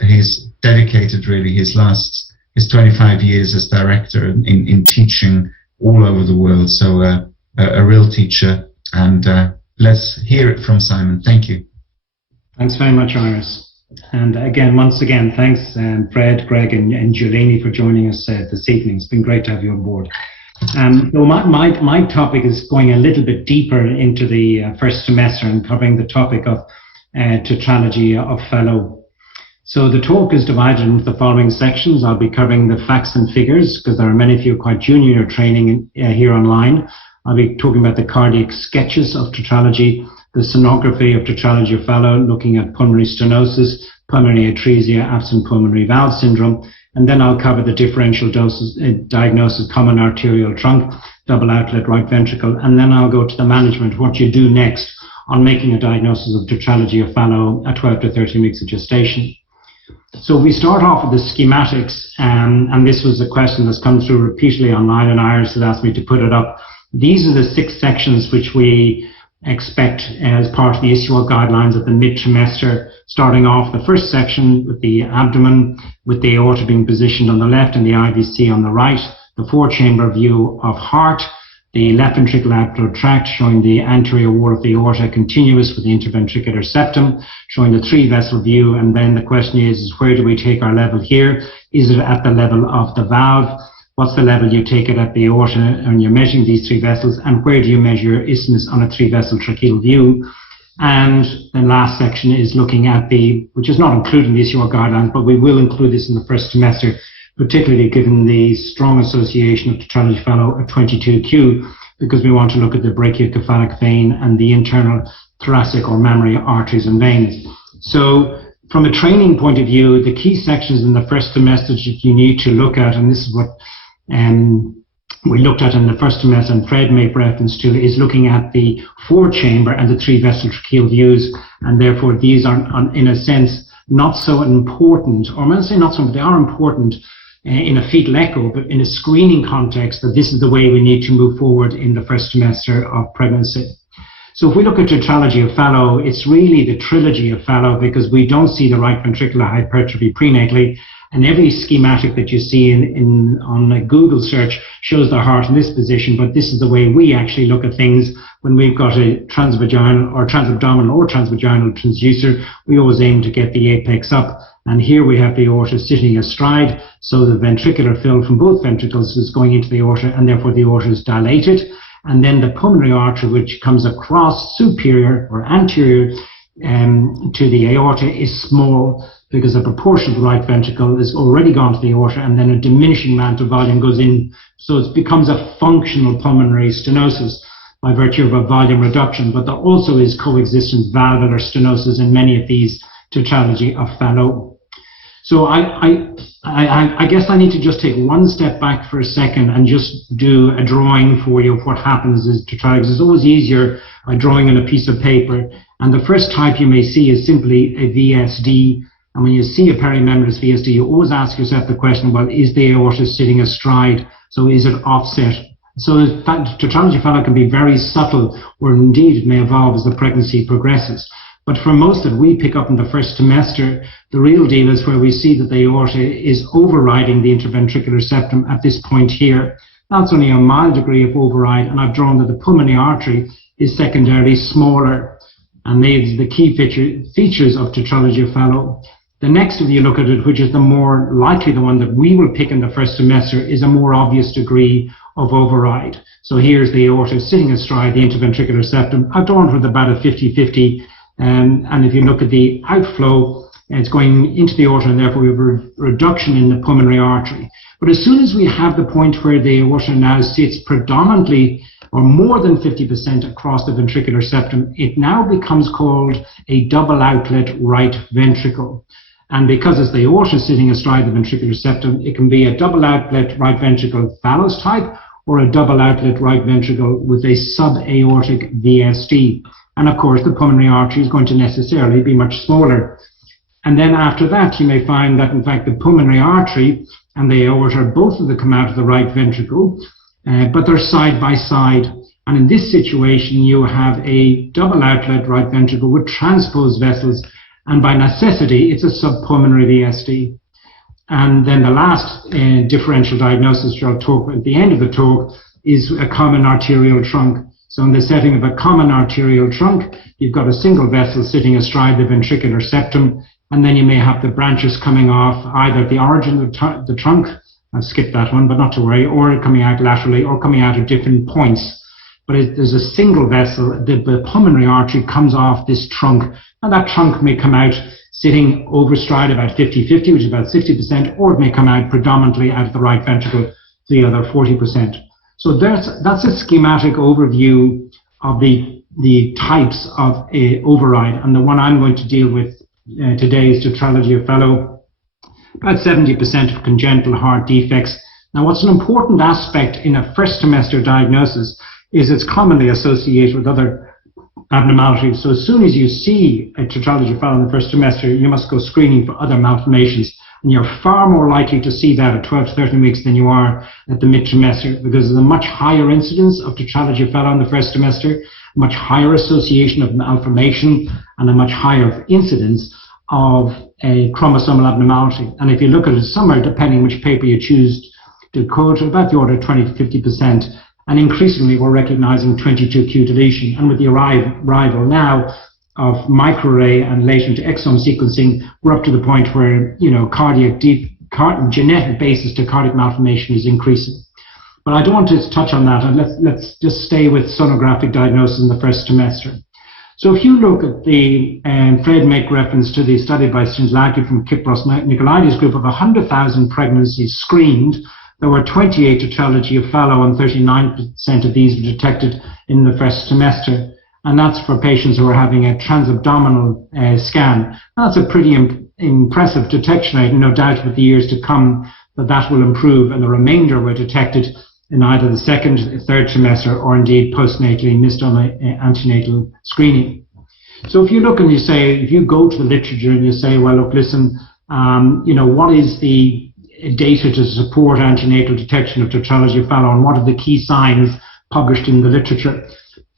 he's dedicated really his 25 years as director in teaching all over the world. So a real teacher. And let's hear it from Simon. Thank you. Thanks very much, Iris. And again, once again, thanks Fred, Greg and Julene for joining us this evening. It's been great to have you on board. So my topic is going a little bit deeper into the first semester and covering the topic of tetralogy of fellow. So the talk is divided into the following sections. I'll be covering the facts and figures because there are many of you quite junior training here online. I'll be talking about the cardiac sketches of tetralogy, the sonography of tetralogy of Fallot, looking at pulmonary stenosis, pulmonary atresia, absent pulmonary valve syndrome, and then I'll cover the differential diagnosis, common arterial trunk, double outlet right ventricle, and then I'll go to the management, what you do next on making a diagnosis of tetralogy of Fallot at 12 to 13 weeks of gestation. So we start off with the schematics, and this was a question that's come through repeatedly online, and Iris has asked me to put it up. These are the 6 sections which we expect as part of the ISUOC guidelines at the mid-trimester, starting off the first section with the abdomen, with the aorta being positioned on the left and the IVC on the right, the 4-chamber view of heart, the left ventricular tract showing the anterior wall of the aorta continuous with the interventricular septum, showing the 3-vessel view, and then the question is where do we take our level here? Is it at the level of the valve? What's the level you take it at the aorta and you're measuring these 3 vessels, and where do you measure isthmus on a 3-vessel tracheal view? And the last section is looking at which is not included in the ISUOC guidelines, but we will include this in the first semester, particularly given the strong association of tetralogy fellow at 22q, because we want to look at the brachiocephalic vein and the internal thoracic or mammary arteries and veins. So from a training point of view, the key sections in the first semester that you need to look at, and this is what we looked at in the first semester and Fred made reference to, is looking at the 4-chamber and the 3-vessel tracheal views, and therefore these are, in a sense, not so important, or I'm going to say not so, but they are important in a fetal echo, but in a screening context, that this is the way we need to move forward in the first semester of pregnancy. So if we look at tetralogy of Fallot, it's really the trilogy of Fallot, because we don't see the right ventricular hypertrophy prenatally, and every schematic that you see on a Google search shows the heart in this position, but this is the way we actually look at things when we've got a transvaginal or transabdominal or transvaginal transducer. We always aim to get the apex up, and here we have the aorta sitting astride, so the ventricular fill from both ventricles is going into the aorta, and therefore the aorta is dilated. And then the pulmonary artery, which comes across superior or anterior to the aorta, is small, because a proportion of the right ventricle is already gone to the aorta, and then a diminishing amount of volume goes in. So it becomes a functional pulmonary stenosis by virtue of a volume reduction, but there also is coexistent valvular stenosis in many of these tetralogy of Fallot. So I guess I need to just take one step back for a second and just do a drawing for you of what happens is tetralogy. It's always easier by drawing on a piece of paper, and the first type you may see is simply a VSD. And when you see a perimembranous VSD, you always ask yourself the question, well, is the aorta sitting astride? So is it offset? So in fact, tetralogy Fallot can be very subtle, or indeed it may evolve as the pregnancy progresses. But for most that we pick up in the first semester, the real deal is where we see that the aorta is overriding the interventricular septum at this point here. That's only a mild degree of override, and I've drawn that the pulmonary artery is secondarily smaller. And these are the key features of tetralogy of Fallot. The next, if you look at it, which is the more likely the one that we will pick in the first semester, is a more obvious degree of override. So here's the aorta sitting astride the interventricular septum. I've drawn with about a 50-50, and if you look at the outflow, it's going into the aorta, and therefore we have a reduction in the pulmonary artery. But as soon as we have the point where the aorta now sits predominantly or more than 50% across the ventricular septum, it now becomes called a double outlet right ventricle. And because it's the aorta sitting astride the ventricular septum, it can be a double outlet right ventricle Fallot type, or a double outlet right ventricle with a subaortic VSD. And of course, the pulmonary artery is going to necessarily be much smaller. And then after that, you may find that in fact the pulmonary artery and the aorta, both of them come out of the right ventricle, but they're side by side. And in this situation, you have a double outlet right ventricle with transposed vessels, And by necessity, it's a subpulmonary VSD. And then the last differential diagnosis, which I'll talk about at the end of the talk, is a common arterial trunk. So in the setting of a common arterial trunk, you've got a single vessel sitting astride the ventricular septum, and then you may have the branches coming off either at the origin of the trunk, I've skipped that one, but not to worry, or coming out laterally, or coming out at different points. But there's a single vessel, the pulmonary artery comes off this trunk, and that trunk may come out sitting overstride about 50-50, which is about 60%, or it may come out predominantly out of the right ventricle, the other 40%. So that's a schematic overview of the types of override, and the one I'm going to deal with today is tetralogy of Fallot. About 70% of congenital heart defects. Now, what's an important aspect in a first semester diagnosis is it's commonly associated with other abnormalities. So as soon as you see a tetralogy of Fallot in the first semester, you must go screening for other malformations. And you're far more likely to see that at 12 to 13 weeks than you are at the mid-trimester, because there's a much higher incidence of tetralogy of Fallot in the first semester, much higher association of malformation, and a much higher incidence of a chromosomal abnormality. And if you look at it somewhere, depending which paper you choose to quote, about the order of 20 to 50%. And increasingly, we're recognizing 22q deletion. And with the arrival now of microarray and latent exome sequencing, we're up to the point where, genetic basis to cardiac malformation is increasing. But I don't want to touch on that, and let's just stay with sonographic diagnosis in the first semester. So if you look at the, Fred make reference to the study by Stinslaki from Kypros Nicolaides group of 100,000 pregnancies screened, there were 28 tetralogy of Fallot, and 39% of these were detected in the first semester. And that's for patients who are having a transabdominal scan. That's a pretty impressive detection rate, no doubt with the years to come that will improve, and the remainder were detected in either the second, third trimester, or indeed postnatally missed on antenatal screening. So if you look and you say, if you go to the literature and you say, well, look, listen, what is the data to support antenatal detection of tetralogy of Fallot, and what are the key signs published in the literature?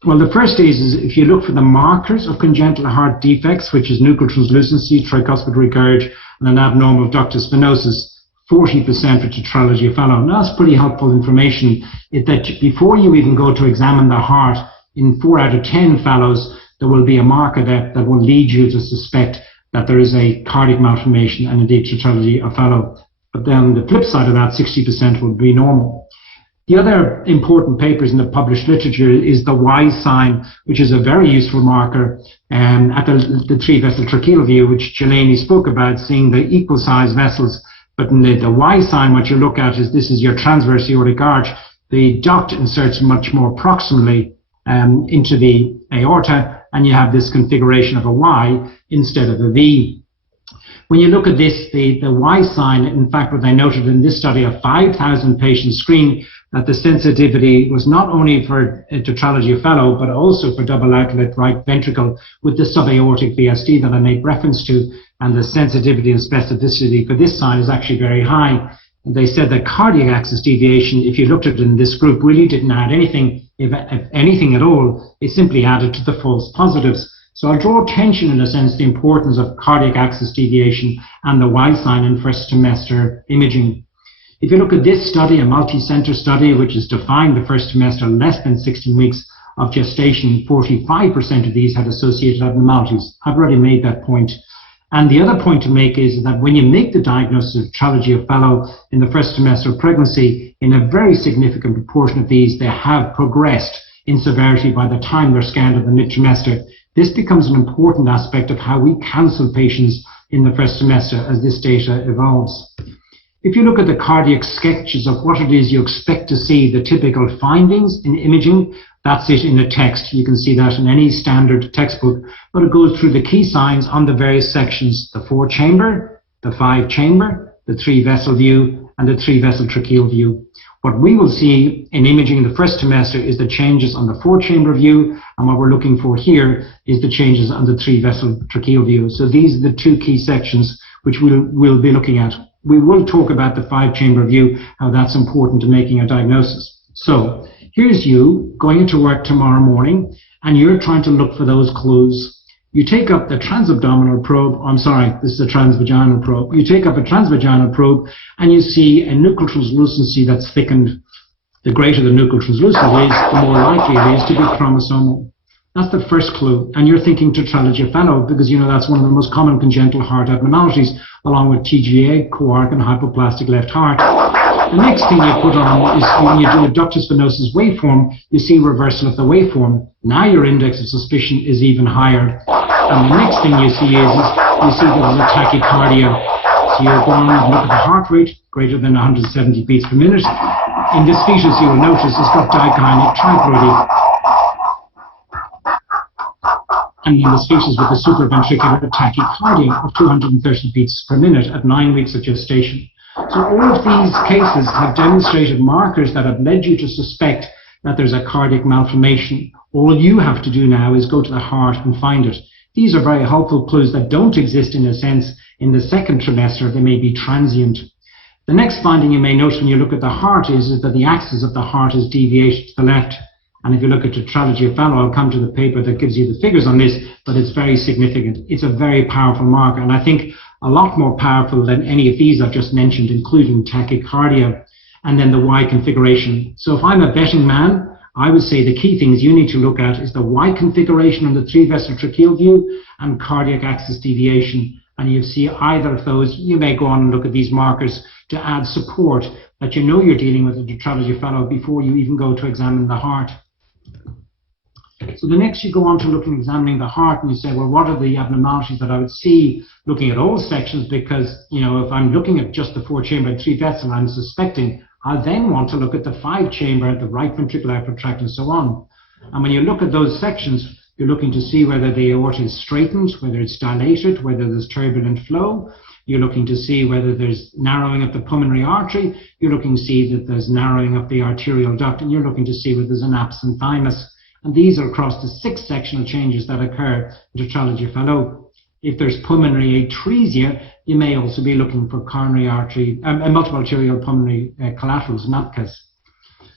Well, the first is if you look for the markers of congenital heart defects, which is nuchal translucency, tricuspid regurg, and an abnormal ductus venosus, 40% for tetralogy of Fallot. Now, that's pretty helpful information, that before you even go to examine the heart, in 4 out of 10 Fallots, there will be a marker that will lead you to suspect that there is a cardiac malformation and indeed tetralogy of Fallot. But then the flip side of that, 60% would be normal. The other important papers in the published literature is the Y sign, which is a very useful marker at the 3-vessel tracheal view, which Jelani spoke about, seeing the equal size vessels. But in the Y sign, what you look at is this is your transverse aortic arch. The duct inserts much more proximally into the aorta, and you have this configuration of a Y instead of a V. When you look at this, the Y sign, in fact, what they noted in this study of 5,000 patients screened, that the sensitivity was not only for tetralogy of Fallot, but also for double outlet right ventricle with the subaortic VSD that I made reference to, and the sensitivity and specificity for this sign is actually very high. And they said that cardiac axis deviation, if you looked at it in this group, really didn't add anything, if anything at all. It simply added to the false positives. So I'll draw attention, in a sense, the importance of cardiac axis deviation and the Y sign in first semester imaging. If you look at this study, a multi-center study, which is defined the first semester less than 16 weeks of gestation, 45% of these had associated abnormalities. I've already made that point. And the other point to make is that when you make the diagnosis of tetralogy of Fallot in the first semester of pregnancy, in a very significant proportion of these, they have progressed in severity by the time they're scanned at the mid-trimester. This becomes an important aspect of how we counsel patients in the first semester as this data evolves. If you look at the cardiac sketches of what it is you expect to see, the typical findings in imaging, that's it in a text. You can see that in any standard textbook, but it goes through the key signs on the various sections: the 4-chamber, the 5-chamber, the 3-vessel view, and the 3-vessel tracheal view. What we will see in imaging in the first semester is the changes on the 4-chamber view, and what we're looking for here is the changes on the 3-vessel tracheal view. So these are the two key sections which we'll be looking at. We will talk about the 5-chamber view, how that's important to making a diagnosis. So here's you going into work tomorrow morning, and you're trying to look for those clues. You take up the transabdominal probe, I'm sorry, this is a transvaginal probe. You take up a transvaginal probe and you see a nuchal translucency that's thickened. The greater the nuchal translucency is, the more likely it is to be chromosomal. That's the first clue. And you're thinking tetralogy Fetal because you know that's one of the most common congenital heart abnormalities, along with TGA, coarc, and hypoplastic left heart. The next thing you put on is when you do a ductus venosus waveform, you see reversal of the waveform. Now your index of suspicion is even higher. And the next thing you see is you see that there's a tachycardia. So you're going and look at the heart rate, greater than 170 beats per minute. In this fetus, you will notice it's got dichonic trifluidity. And in this fetus with a supraventricular tachycardia of 230 beats per minute at 9 weeks of gestation. So all of these cases have demonstrated markers that have led you to suspect that there's a cardiac malformation. All you have to do now is go to the heart and find it. These are very helpful clues that don't exist in a sense in the second trimester. They may be transient. The next finding you may notice when you look at the heart is that the axis of the heart is deviated to the left. And if you look at tetralogy of Fetal, I'll come to the paper that gives you the figures on this, but it's very significant. It's a very powerful marker, and I think a lot more powerful than any of these I've just mentioned, including tachycardia and then the Y configuration. So if I'm a betting man, I would say the key things you need to look at is the Y configuration on the 3-vessel tracheal view and cardiac axis deviation. And you see either of those, you may go on and look at these markers to add support that you know you're dealing with a tetralogy Fetal before you even go to examine the heart. So the next you go on to looking, examining the heart, and you say, well, what are the abnormalities that I would see looking at all sections? Because, you know, if I'm looking at just the 4-chamber and 3-vessel, I'm suspecting, I then want to look at the 5-chamber, the right ventricular outflow tract, and so on. And when you look at those sections, you're looking to see whether the aorta is straightened, whether it's dilated, whether there's turbulent flow. You're looking to see whether there's narrowing of the pulmonary artery. You're looking to see that there's narrowing of the arterial duct, and you're looking to see whether there's an absent thymus. And these are across the 6 sectional changes that occur in tetralogy of Fetal. If there's pulmonary atresia, you may also be looking for coronary artery, multiple arterial pulmonary collaterals, MAPCAs.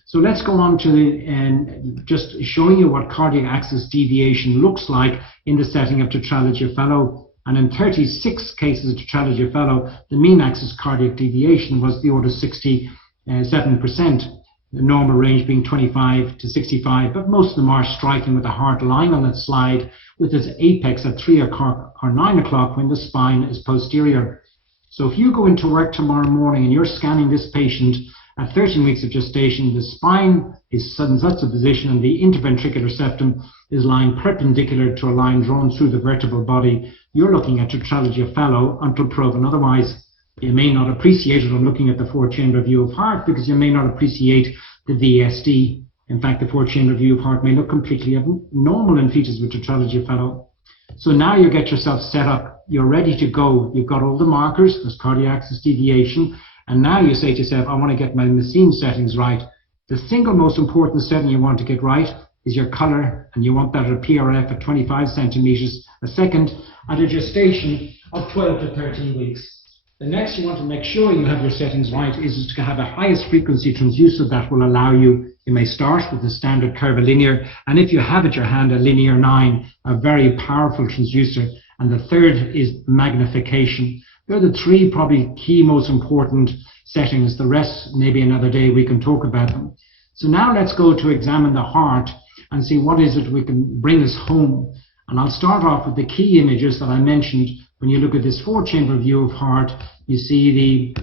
So let's go on to just showing you what cardiac axis deviation looks like in the setting of tetralogy of Fetal. And in 36 cases of tetralogy of Fetal, the mean axis cardiac deviation was the order of 67%. The normal range being 25 to 65, but most of them are striking with the heart lying on that slide with its apex at 3 o'clock or 9 o'clock when the spine is posterior. So if you go into work tomorrow morning and you're scanning this patient at 13 weeks of gestation, the spine is in such a position and the interventricular septum is lying perpendicular to a line drawn through the vertebral body, you're looking at tetralogy of Fetal until proven otherwise. You may not appreciate it on looking at the 4-chamber view of heart because you may not appreciate the VSD. In fact, the 4-chamber view of heart may look completely abnormal in fetus with tetralogy of Fetal. So now you get yourself set up. You're ready to go. You've got all the markers. There's cardiac axis deviation. And now you say to yourself, I want to get my Messine settings right. The single most important setting you want to get right is your color, and you want that at a PRF at 25 centimeters a second at a gestation of 12 to 13 weeks. The next you want to make sure you have your settings right is to have a highest frequency transducer that will allow you may start with the standard curvilinear, and if you have at your hand a linear 9, a very powerful transducer, and the third is magnification. They're the 3 probably key most important settings. The rest, maybe another day we can talk about them. So now let's go to examine the heart and see what is it we can bring us home. And I'll start off with the key images that I mentioned. When you look at this 4-chamber view of heart, you see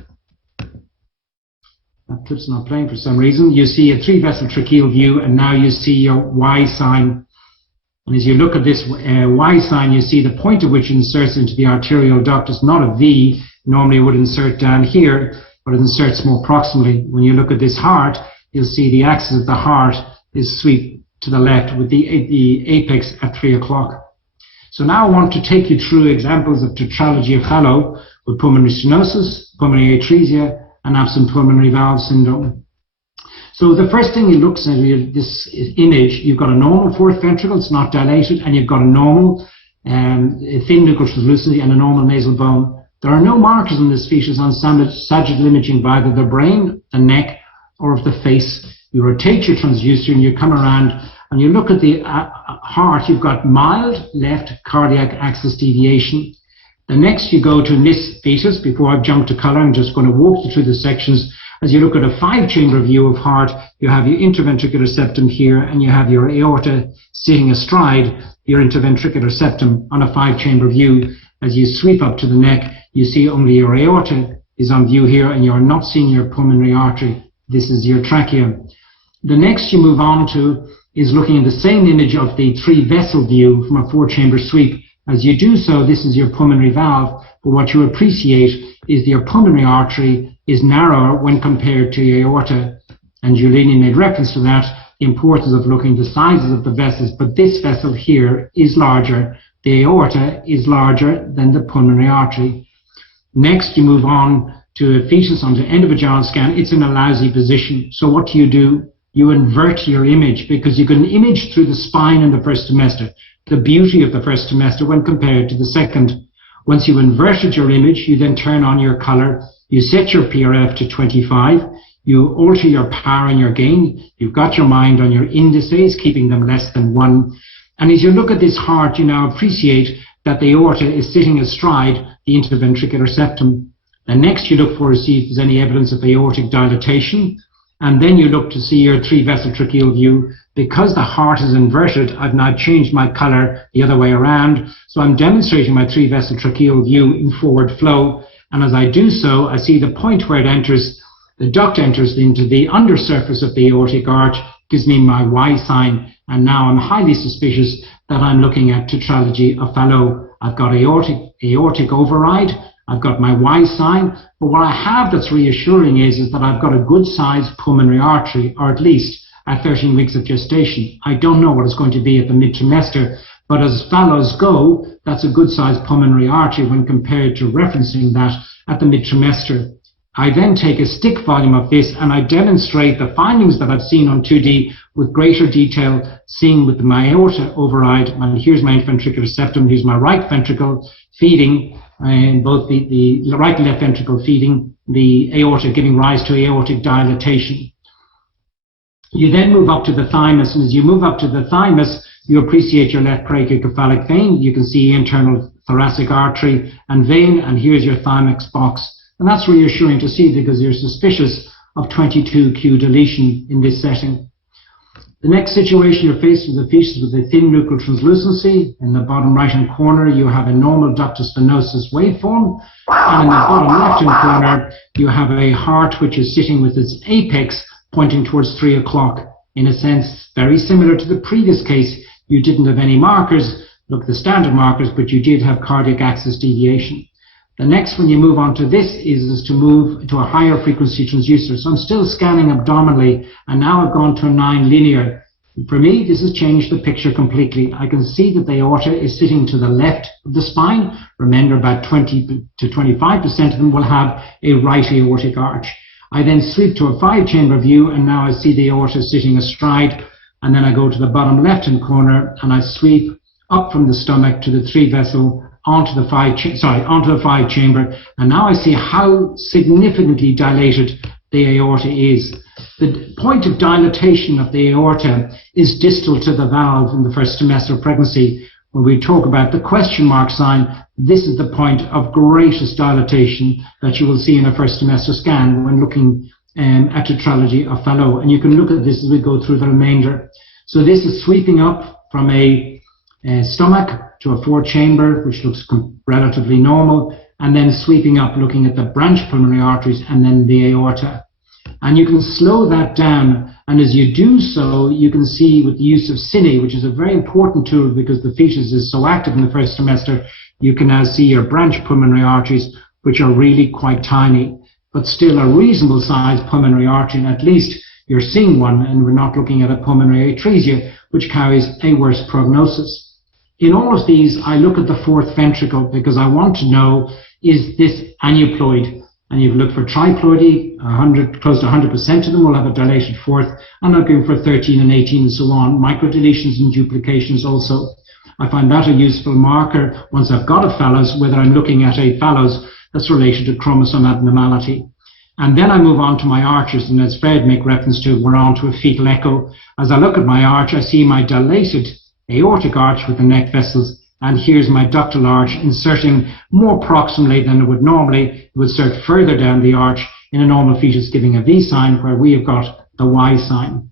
that clip's not playing for some reason. You see a 3-vessel tracheal view, and now you see your Y sign. And as you look at this Y sign, you see the point at which it inserts into the arterial duct is not a V. Normally it would insert down here, but it inserts more proximally. When you look at this heart, you'll see the axis of the heart is sweep to the left with the apex at 3 o'clock. So now I want to take you through examples of tetralogy of Fetal with pulmonary stenosis, pulmonary atresia, and absent pulmonary valve syndrome. So the first thing you look at this image, you've got a normal 4th ventricle, it's not dilated, and you've got a normal thin nuchal translucency and a normal nasal bone. There are no markers in this fetus on sagittal imaging of either the brain, the neck, or of the face. You rotate your transducer and you come around and you look at the heart, you've got mild left cardiac axis deviation. The next you go to in this fetus, before I jump to colour, I'm just going to walk you through the sections. As you look at a 5-chamber view of heart, you have your interventricular septum here, and you have your aorta sitting astride your interventricular septum on a 5-chamber view. As you sweep up to the neck, you see only your aorta is on view here, and you're not seeing your pulmonary artery. This is your trachea. The next you move on to is looking at the same image of the 3-vessel view from a 4-chamber sweep. As you do so, this is your pulmonary valve, but what you appreciate is your pulmonary artery is narrower when compared to your aorta. And Giulini made reference to that, the importance of looking at the sizes of the vessels, but this vessel here is larger. The aorta is larger than the pulmonary artery. Next, you move on to a fetus onto endovaginal scan. It's in a lousy position. So what do? You invert your image, because you can image through the spine in the first trimester. The beauty of the first trimester when compared to the second. Once you inverted your image, you then turn on your colour. You set your PRF to 25. You alter your power and your gain. You've got your mind on your indices, keeping them less than 1. And as you look at this heart, you now appreciate that the aorta is sitting astride the interventricular septum. And next you look for to see if there's any evidence of aortic dilatation. And then you look to see your 3-vessel tracheal view. Because the heart is inverted, I've now changed my colour the other way around. So I'm demonstrating my 3-vessel tracheal view in forward flow. And as I do so, I see the point where it enters, the duct enters into the undersurface of the aortic arch, gives me my Y sign. And now I'm highly suspicious that I'm looking at tetralogy of Fallot. I've got aortic override. I've got my Y sign, but what I have that's reassuring is that I've got a good sized pulmonary artery, or at least at 13 weeks of gestation. I don't know what it's going to be at the mid-trimester, but as Fallows go, that's a good sized pulmonary artery when compared to referencing that at the mid-trimester. I then take a stick volume of this and I demonstrate the findings that I've seen on 2D with greater detail, seeing with my aorta override. And here's my interventricular septum, here's my right ventricle feeding, and both the right and left ventricle feeding the aorta, giving rise to aortic dilatation. You then move up to the thymus, and as you move up to the thymus, you appreciate your left brachiocephalic vein. You can see internal thoracic artery and vein, and here's your thymus box. And that's reassuring to see because you're suspicious of 22q deletion in this setting. The next situation you're faced with a fetus with a thin nuchal translucency. In the bottom right-hand corner, you have a normal ductus venosus waveform. And in the bottom left-hand corner, you have a heart which is sitting with its apex pointing towards 3 o'clock. In a sense, very similar to the previous case, you didn't have any markers, look the standard markers, but you did have cardiac axis deviation. The next, when you move on to this, is to move to a higher frequency transducer. So I'm still scanning abdominally, and now I've gone to a 9 linear. For me, this has changed the picture completely. I can see that the aorta is sitting to the left of the spine. Remember, about 20 to 25% of them will have a right aortic arch. I then sweep to a 5-chamber view, and now I see the aorta sitting astride. And then I go to the bottom left-hand corner, and I sweep up from the stomach to the 3-vessel onto the 5-chamber, and now I see how significantly dilated the aorta is. The point of dilatation of the aorta is distal to the valve in the first trimester of pregnancy. When we talk about the question mark sign, this is the point of greatest dilatation that you will see in a first trimester scan when looking at tetralogy of Fallot. And you can look at this as we go through the remainder. So this is sweeping up from a stomach to a 4-chamber, which looks relatively normal, and then sweeping up, looking at the branch pulmonary arteries and then the aorta. And you can slow that down, and as you do so, you can see with the use of cine, which is a very important tool because the fetus is so active in the first trimester, you can now see your branch pulmonary arteries, which are really quite tiny, but still a reasonable sized pulmonary artery, and at least you're seeing one, and we're not looking at a pulmonary atresia, which carries a worse prognosis. In all of these, I look at the 4th ventricle because I want to know, is this aneuploid? And you've looked for triploidy, close to 100% of them will have a dilated 4th. I'm looking for 13 and 18 and so on, microdeletions and duplications also. I find that a useful marker once I've got a Fallows, whether I'm looking at a Fallows that's related to chromosome abnormality. And then I move on to my arches, and as Fred made reference to, we're on to a fetal echo. As I look at my arch, I see my dilated aortic arch with the neck vessels, and here's my ductal arch inserting more proximally than it would normally. It would insert further down the arch in a normal fetus, giving a V sign, where we have got the Y sign.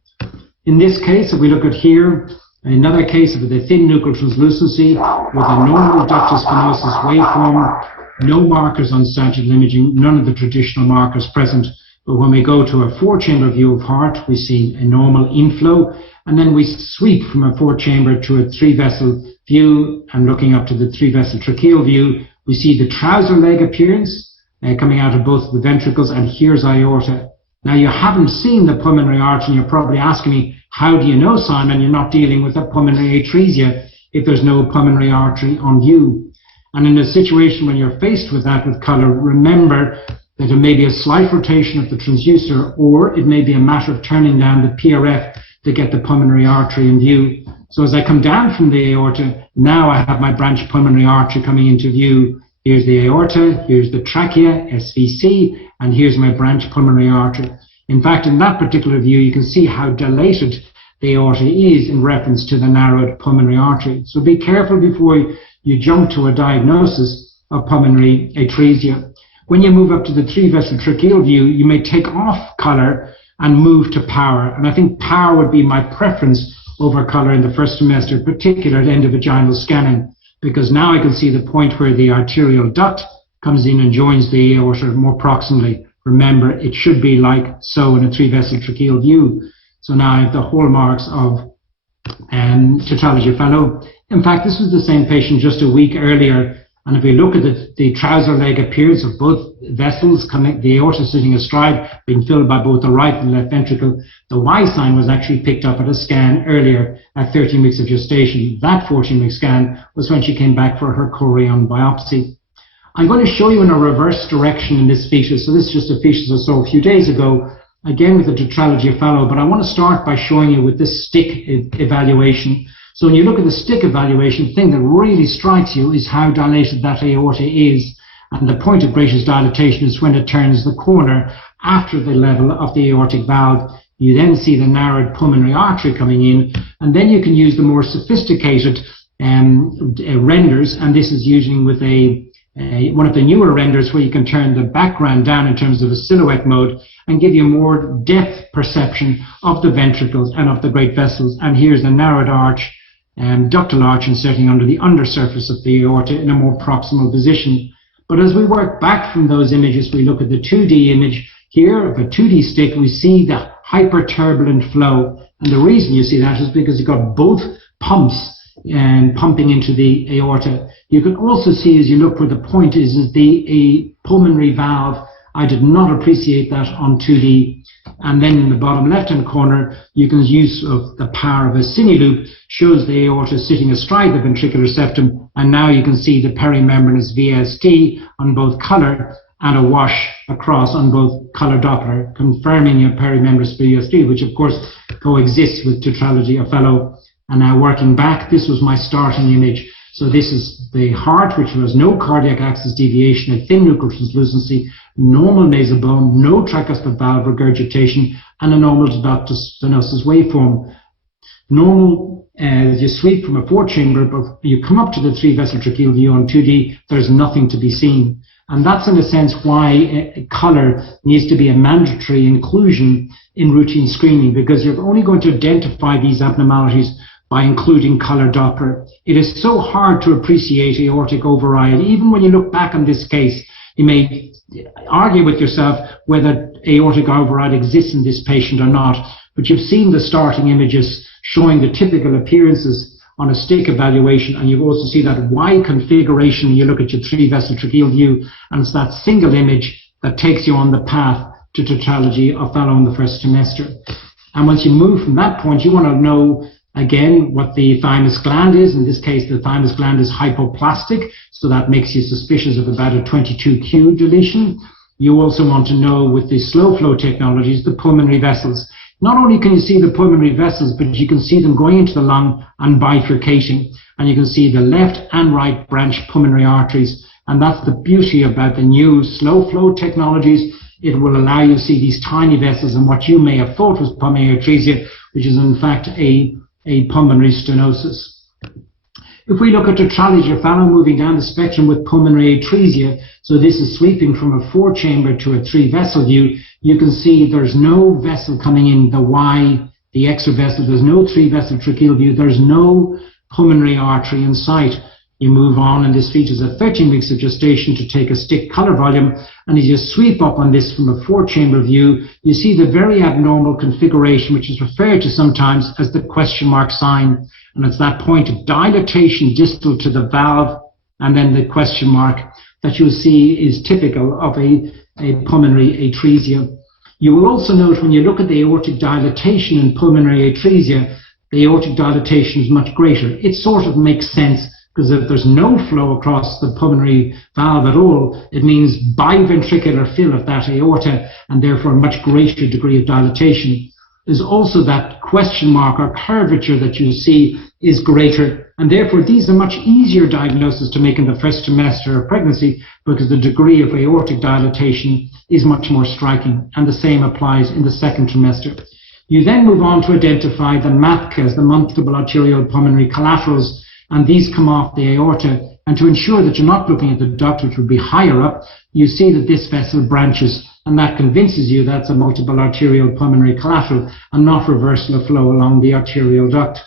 In this case, if we look at here, another case of the thin nuchal translucency with a normal ductus venosus waveform, no markers on sagittal imaging, none of the traditional markers present. But when we go to a 4-chamber view of heart, we see a normal inflow, and then we sweep from a 4-chamber to a 3-vessel view, and looking up to the 3-vessel tracheal view, we see the trouser leg appearance coming out of both the ventricles, and here's aorta. Now, you haven't seen the pulmonary arch, and you're probably asking me, how do you know, Simon, you're not dealing with a pulmonary atresia if there's no pulmonary artery on view? And in a situation when you're faced with that with colour, remember that it may be a slight rotation of the transducer, or it may be a matter of turning down the PRF to get the pulmonary artery in view. So as I come down from the aorta, now I have my branch pulmonary artery coming into view. Here's the aorta, here's the trachea, SVC, and here's my branch pulmonary artery. In fact, in that particular view, you can see how dilated the aorta is in reference to the narrowed pulmonary artery. So be careful before you jump to a diagnosis of pulmonary atresia. When you move up to the 3-vessel tracheal view, you may take off colour and move to power. And I think power would be my preference over colour in the first semester, particularly at endovaginal scanning, because now I can see the point where the arterial duct comes in and joins the aorta more proximally. Remember, it should be like so in a 3-vessel tracheal view. So now I have the hallmarks of tetralogy fellow. In fact, this was the same patient just a week earlier, and if we look at the trouser leg appearance of both vessels, the aorta sitting astride, being filled by both the right and left ventricle, the Y sign was actually picked up at a scan earlier at 13 weeks of gestation. That 14-week scan was when she came back for her chorion biopsy. I'm going to show you in a reverse direction in this fetus. So this is just a fetus I saw a few days ago, again with a tetralogy fellow, but I want to start by showing you with this stick evaluation. So when you look at the stick evaluation, the thing that really strikes you is how dilated that aorta is. And the point of greatest dilatation is when it turns the corner after the level of the aortic valve. You then see the narrowed pulmonary artery coming in, and then you can use the more sophisticated renders, and this is using with one of the newer renders where you can turn the background down in terms of a silhouette mode and give you more depth perception of the ventricles and of the great vessels. And here's the narrowed arch, ductal arch inserting under the undersurface of the aorta in a more proximal position. But as we work back from those images, we look at the 2D image here of a 2D stick, we see the hyperturbulent flow. And the reason you see that is because you've got both pumps and pumping into the aorta. You can also see as you look where the point is a pulmonary valve. I did not appreciate that on 2D. And then in the bottom left-hand corner, you can use of the power of a cine loop, shows the aorta sitting astride the ventricular septum, and now you can see the perimembranous VST on both color and a wash across on both color Doppler, confirming your perimembranous VST, which of course coexists with tetralogy of fellow. And now working back, this was my starting image. So this is the heart, which has no cardiac axis deviation, a thin nuchal translucency, normal nasal bone, no tricuspid valve regurgitation, and a normal ductus venosus waveform. Normal, as you sweep from a 4-chamber, but you come up to the 3-vessel tracheal view on 2D, there's nothing to be seen. And that's in a sense why color needs to be a mandatory inclusion in routine screening, because you're only going to identify these abnormalities by including color Doppler. It is so hard to appreciate aortic override. Even when you look back on this case, you may argue with yourself whether aortic override exists in this patient or not, but you've seen the starting images showing the typical appearances on a stick evaluation, and you also see that Y configuration when you look at your 3-vessel tracheal view, and it's that single image that takes you on the path to tetralogy of fellow in the first semester. And once you move from that point, you want to know again what the thymus gland is. In this case, the thymus gland is hypoplastic, so that makes you suspicious of about a 22q deletion. You also want to know with the slow flow technologies, the pulmonary vessels. Not only can you see the pulmonary vessels, but you can see them going into the lung and bifurcating. And you can see the left and right branch pulmonary arteries. And that's the beauty about the new slow flow technologies. it will allow you to see these tiny vessels and what you may have thought was pulmonary atresia, which is in fact a pulmonary stenosis. If we look at tetralogy of Fallot moving down the spectrum with pulmonary atresia, so this is sweeping from a 4-chamber to a 3-vessel view, you can see there's no vessel coming in the Y, the extra vessel, there's no 3-vessel tracheal view, there's no pulmonary artery in sight. You move on, and this features at 13 weeks of gestation to take a stick color volume, and as you sweep up on this from a 4-chamber view, you see the very abnormal configuration, which is referred to sometimes as the question mark sign, and it's that point of dilatation distal to the valve, and then the question mark that you'll see is typical of a pulmonary atresia. You will also note when you look at the aortic dilatation in pulmonary atresia, the aortic dilatation is much greater. It sort of makes sense, because if there's no flow across the pulmonary valve at all, it means biventricular fill of that aorta, and therefore a much greater degree of dilatation. There's also that question mark or curvature that you see is greater, and therefore these are much easier diagnoses to make in the first trimester of pregnancy, because the degree of aortic dilatation is much more striking, and the same applies in the second trimester. You then move on to identify the MAPCAs, the multiple arterial pulmonary collaterals, and these come off the aorta, and to ensure that you're not looking at the duct, which would be higher up, you see that this vessel branches, and that convinces you that's a multiple arterial pulmonary collateral and not reversal of flow along the arterial duct.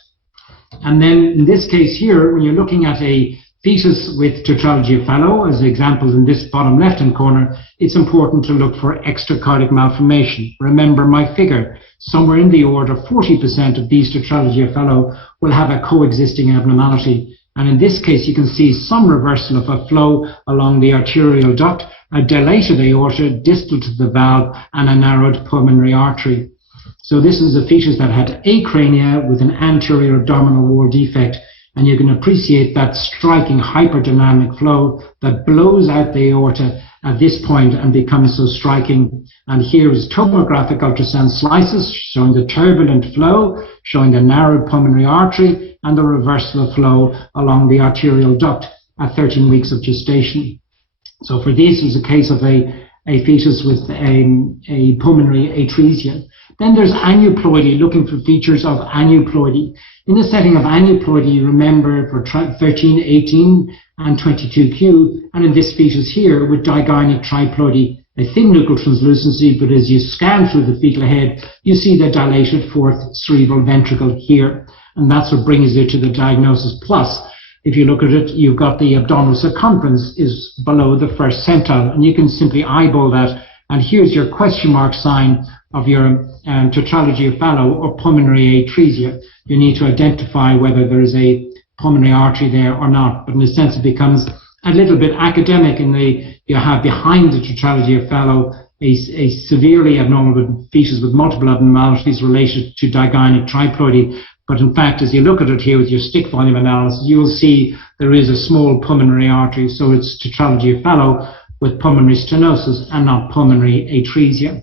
And then in this case here, when you're looking at a fetus with tetralogy of Fallot, as examples in this bottom left-hand corner, it's important to look for extracardiac malformation. Remember my figure, somewhere in the order of 40% of these tetralogy of Fallot will have a coexisting abnormality. And in this case, you can see some reversal of a flow along the arterial duct, a dilated aorta distal to the valve, and a narrowed pulmonary artery. So this is a fetus that had acrania with an anterior abdominal wall defect, and you can appreciate that striking hyperdynamic flow that blows out the aorta at this point and becomes so striking. And here is tomographic ultrasound slices showing the turbulent flow, showing the narrowed pulmonary artery, and the reversal of flow along the arterial duct at 13 weeks of gestation. So for this is a case of a fetus with a pulmonary atresia. Then there's aneuploidy, looking for features of aneuploidy. In the setting of aneuploidy, you remember for 13, 18, and 22q, and in this fetus here with digonic triploidy, a thin nuchal translucency, but as you scan through the fetal head, you see the dilated fourth cerebral ventricle here, and that's what brings you to the diagnosis. Plus, if you look at it, you've got the abdominal circumference is below the first centile, and you can simply eyeball that, and here's your question mark sign of your tetralogy of Fallot or pulmonary atresia. You need to identify whether there is a pulmonary artery there or not, but in a sense it becomes a little bit academic in you have behind the tetralogy of Fallot a severely abnormal fetus with multiple abnormalities related to digonic triploidy. But in fact, as you look at it here with your stick volume analysis, you will see there is a small pulmonary artery, so it's tetralogy of Fallot with pulmonary stenosis and not pulmonary atresia.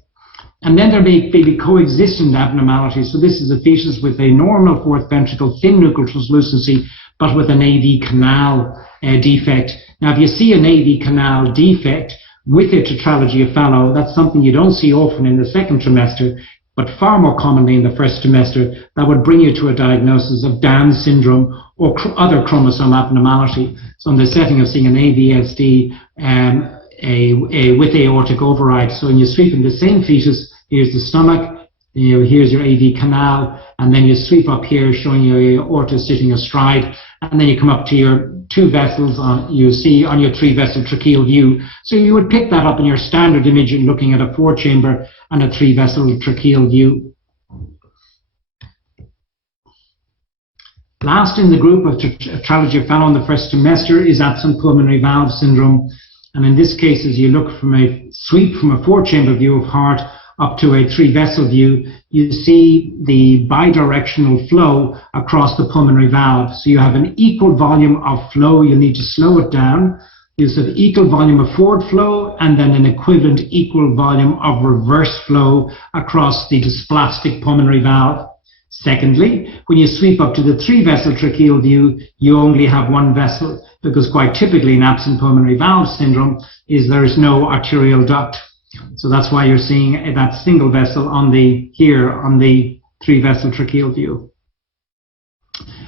And then there may be coexistent abnormalities. So this is a fetus with a normal fourth ventricle, thin nuchal translucency, but with an AV canal defect. Now, if you see an AV canal defect with a tetralogy of Fallot, that's something you don't see often in the second trimester, but far more commonly in the first trimester, that would bring you to a diagnosis of Down syndrome or other chromosome abnormality. So in the setting of seeing an AVSD with aortic override, so when you sweep in the same fetus, here's the stomach, here's your AV canal, and then you sweep up here showing your aorta sitting astride, and then you come up to your two vessels you see on your 3-vessel tracheal view. So you would pick that up in your standard imaging looking at a 4-chamber and a 3-vessel tracheal view. Last in the group of tetralogy of Fallot in the first trimester is absent pulmonary valve syndrome. And in this case, as you look from a sweep from a 4-chamber view of heart up to a 3-vessel view, you see the bidirectional flow across the pulmonary valve. So you have an equal volume of flow. You need to slow it down. You have equal volume of forward flow and then an equivalent equal volume of reverse flow across the dysplastic pulmonary valve. Secondly, when you sweep up to the 3-vessel tracheal view, you only have one vessel, because quite typically in absent pulmonary valve syndrome there is no arterial duct. So that's why you're seeing that single vessel on the 3-vessel tracheal view.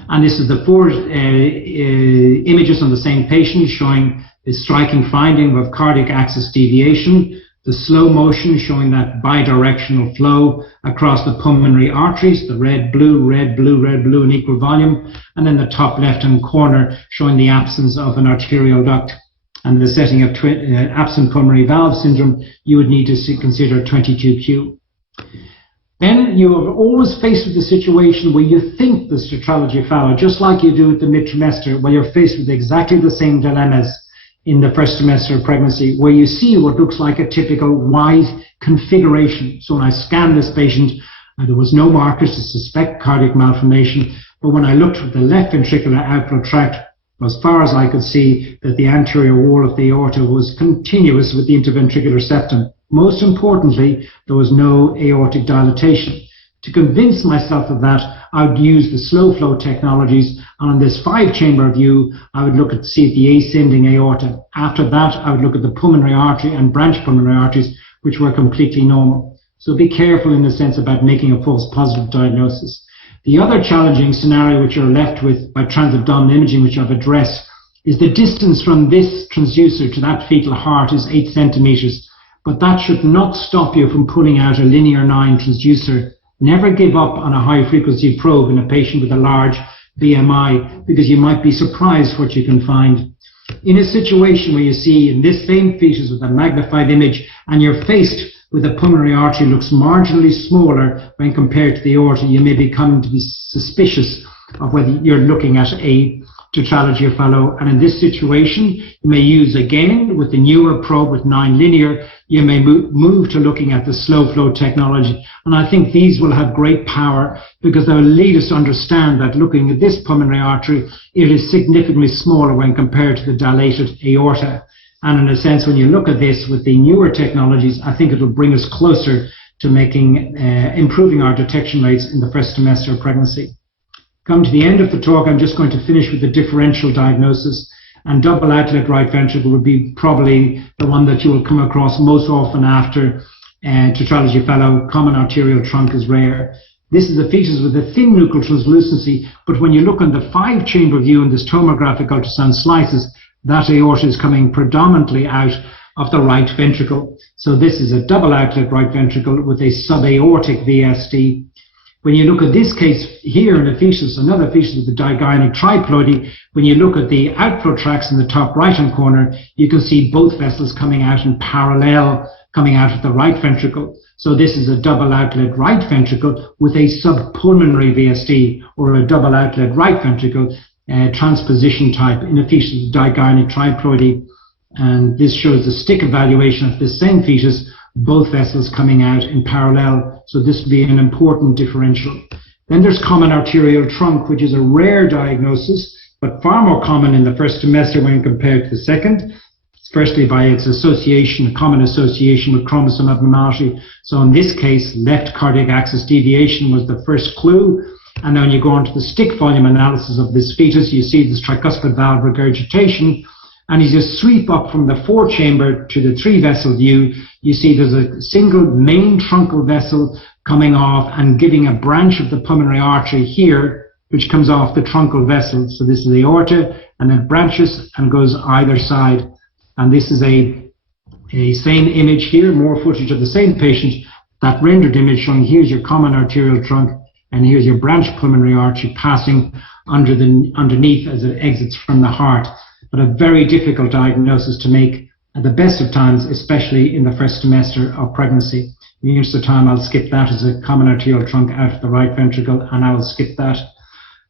And this is the 4 images on the same patient showing the striking finding of cardiac axis deviation, the slow motion showing that bidirectional flow across the pulmonary arteries, the red, blue, red, blue, red, blue in equal volume, and then the top left-hand corner showing the absence of an arterial duct. And the setting of absent pulmonary valve syndrome, you would need to consider 22q. Then you are always faced with the situation where you think the tetralogy fallow, just like you do with the mid-trimester, where you're faced with exactly the same dilemmas in the first trimester of pregnancy, where you see what looks like a typical wide configuration. So when I scanned this patient, there was no markers to suspect cardiac malformation, but when I looked at the left ventricular outflow tract, as far as I could see, that the anterior wall of the aorta was continuous with the interventricular septum. Most importantly, there was no aortic dilatation. To convince myself of that, I would use the slow flow technologies, and on this 5-chamber view, I would look at see the ascending aorta. After that, I would look at the pulmonary artery and branch pulmonary arteries, which were completely normal. So be careful in the sense about making a false positive diagnosis. The other challenging scenario which you're left with by transabdominal imaging, which I've addressed, is the distance from this transducer to that fetal heart is 8 centimeters. But that should not stop you from pulling out a linear 9 transducer. Never give up on a high frequency probe in a patient with a large BMI, because you might be surprised what you can find. In a situation where you see in this same fetus with a magnified image and you're faced with a pulmonary artery looks marginally smaller when compared to the aorta, you may be coming to be suspicious of whether you're looking at a tetralogy fallow. And in this situation, you may use again with the newer probe with 9 linear, you may move to looking at the slow flow technology. And I think these will have great power because they will lead us to understand that looking at this pulmonary artery, it is significantly smaller when compared to the dilated aorta. And in a sense, when you look at this with the newer technologies, I think it will bring us closer to making, improving our detection rates in the first trimester of pregnancy. Come to the end of the talk, I'm just going to finish with the differential diagnosis. And double outlet right ventricle would be probably the one that you will come across most often after tetralogy fallow. Common arterial trunk is rare. This is a fetus with a thin nuchal translucency, but when you look on the 5-chamber view in this tomographic ultrasound slices, that aorta is coming predominantly out of the right ventricle. So this is a double outlet right ventricle with a subaortic VSD. When you look at this case here in a fetus, another fetus with the digonic triploidy, when you look at the outflow tracts in the top right-hand corner, you can see both vessels coming out in parallel, coming out of the right ventricle. So this is a double outlet right ventricle with a subpulmonary VSD, or a double outlet right ventricle transposition type in a fetus with digonic triploidy. And this shows the stick evaluation of this same fetus, both vessels coming out in parallel. So this would be an important differential. Then there's common arterial trunk, which is a rare diagnosis, but far more common in the first trimester when compared to the second. Firstly, by its association, a common association with chromosome abnormality. So in this case, left cardiac axis deviation was the first clue. And then you go on to the stick volume analysis of this fetus, you see this tricuspid valve regurgitation. And as you sweep up from the 4-chamber to the 3-vessel view, you see there's a single main truncal vessel coming off and giving a branch of the pulmonary artery here, which comes off the truncal vessel. So this is the aorta, and it branches and goes either side. And this is a same image here, more footage of the same patient, that rendered image showing here's your common arterial trunk, and here's your branch pulmonary artery passing underneath as it exits from the heart. But a very difficult diagnosis to make at the best of times, especially in the first trimester of pregnancy. In the interest of time, I'll skip that as a common arterial trunk out of the right ventricle, and I will skip that.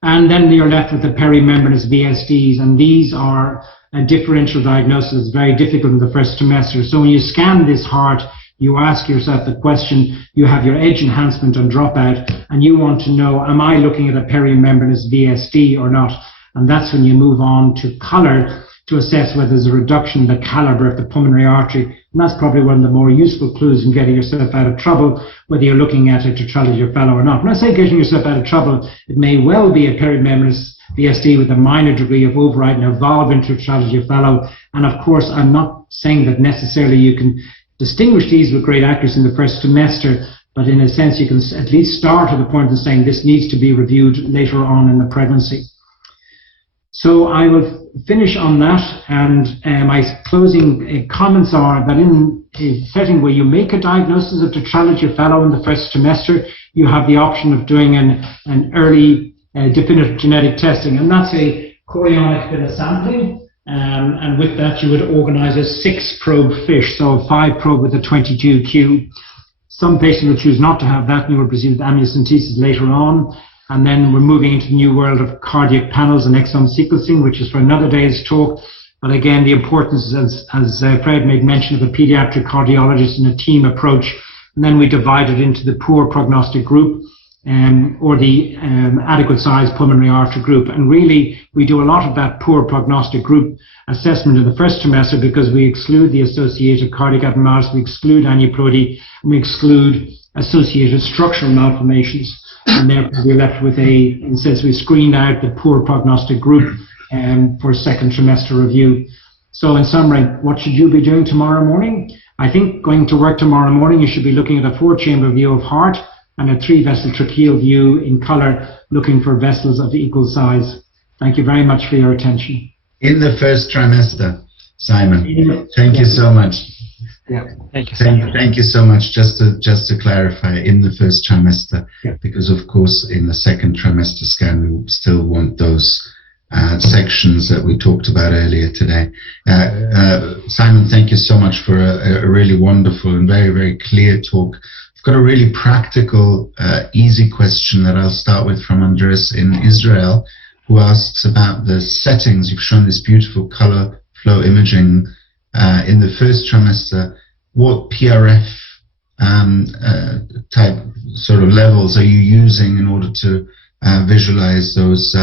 And then you're left with the perimembranous VSDs, and these are a differential diagnosis, very difficult in the first trimester. So when you scan this heart, you ask yourself the question, you have your edge enhancement on dropout, and you want to know, am I looking at a perimembranous VSD or not? And that's when you move on to color to assess whether there's a reduction in the caliber of the pulmonary artery. And that's probably one of the more useful clues in getting yourself out of trouble, whether you're looking at a tetralogy fallow or not. When I say getting yourself out of trouble, it may well be a perimembranous VSD with a minor degree of override and evolve into tetralogy fallow. And of course, I'm not saying that necessarily you can distinguish these with great accuracy in the first trimester, but in a sense you can at least start at the point of saying this needs to be reviewed later on in the pregnancy. So I will finish on that, and my closing comments are that in a setting where you make a diagnosis of tetralogy fellow in the first trimester, you have the option of doing an early definitive genetic testing, and that's a chorionic bit of sampling. And with that, you would organize a 6-probe FISH, so a 5-probe with a 22q. Some patients will choose not to have that, and you will proceed with amniocentesis later on. And then we're moving into the new world of cardiac panels and exome sequencing, which is for another day's talk. But again, the importance, as Fred made mention, of a pediatric cardiologist and a team approach. And then we divide it into the poor prognostic group, or the adequate size pulmonary artery group. And really, we do a lot of that poor prognostic group assessment in the first trimester because we exclude the associated cardiac abnormalities, we exclude aneuploidy, and we exclude associated structural malformations. And therefore, we're left with since we screened out the poor prognostic group for second trimester review. So in summary, what should you be doing tomorrow morning? I think going to work tomorrow morning, you should be looking at a 4-chamber view of heart and a 3-vessel tracheal view in color, looking for vessels of equal size. Thank you very much for your attention. In the first trimester, Simon. Thank you so much. Yeah. Thank you. Thank you so much. Just to clarify, in the first trimester, because of course in the second trimester scan we still want those sections that we talked about earlier today. Simon, thank you so much for a really wonderful and very, very clear talk. I've got a really practical, easy question that I'll start with from Andres in Israel, who asks about the settings. You've shown this beautiful color flow imaging in the first trimester. What PRF type sort of levels are you using in order to visualize those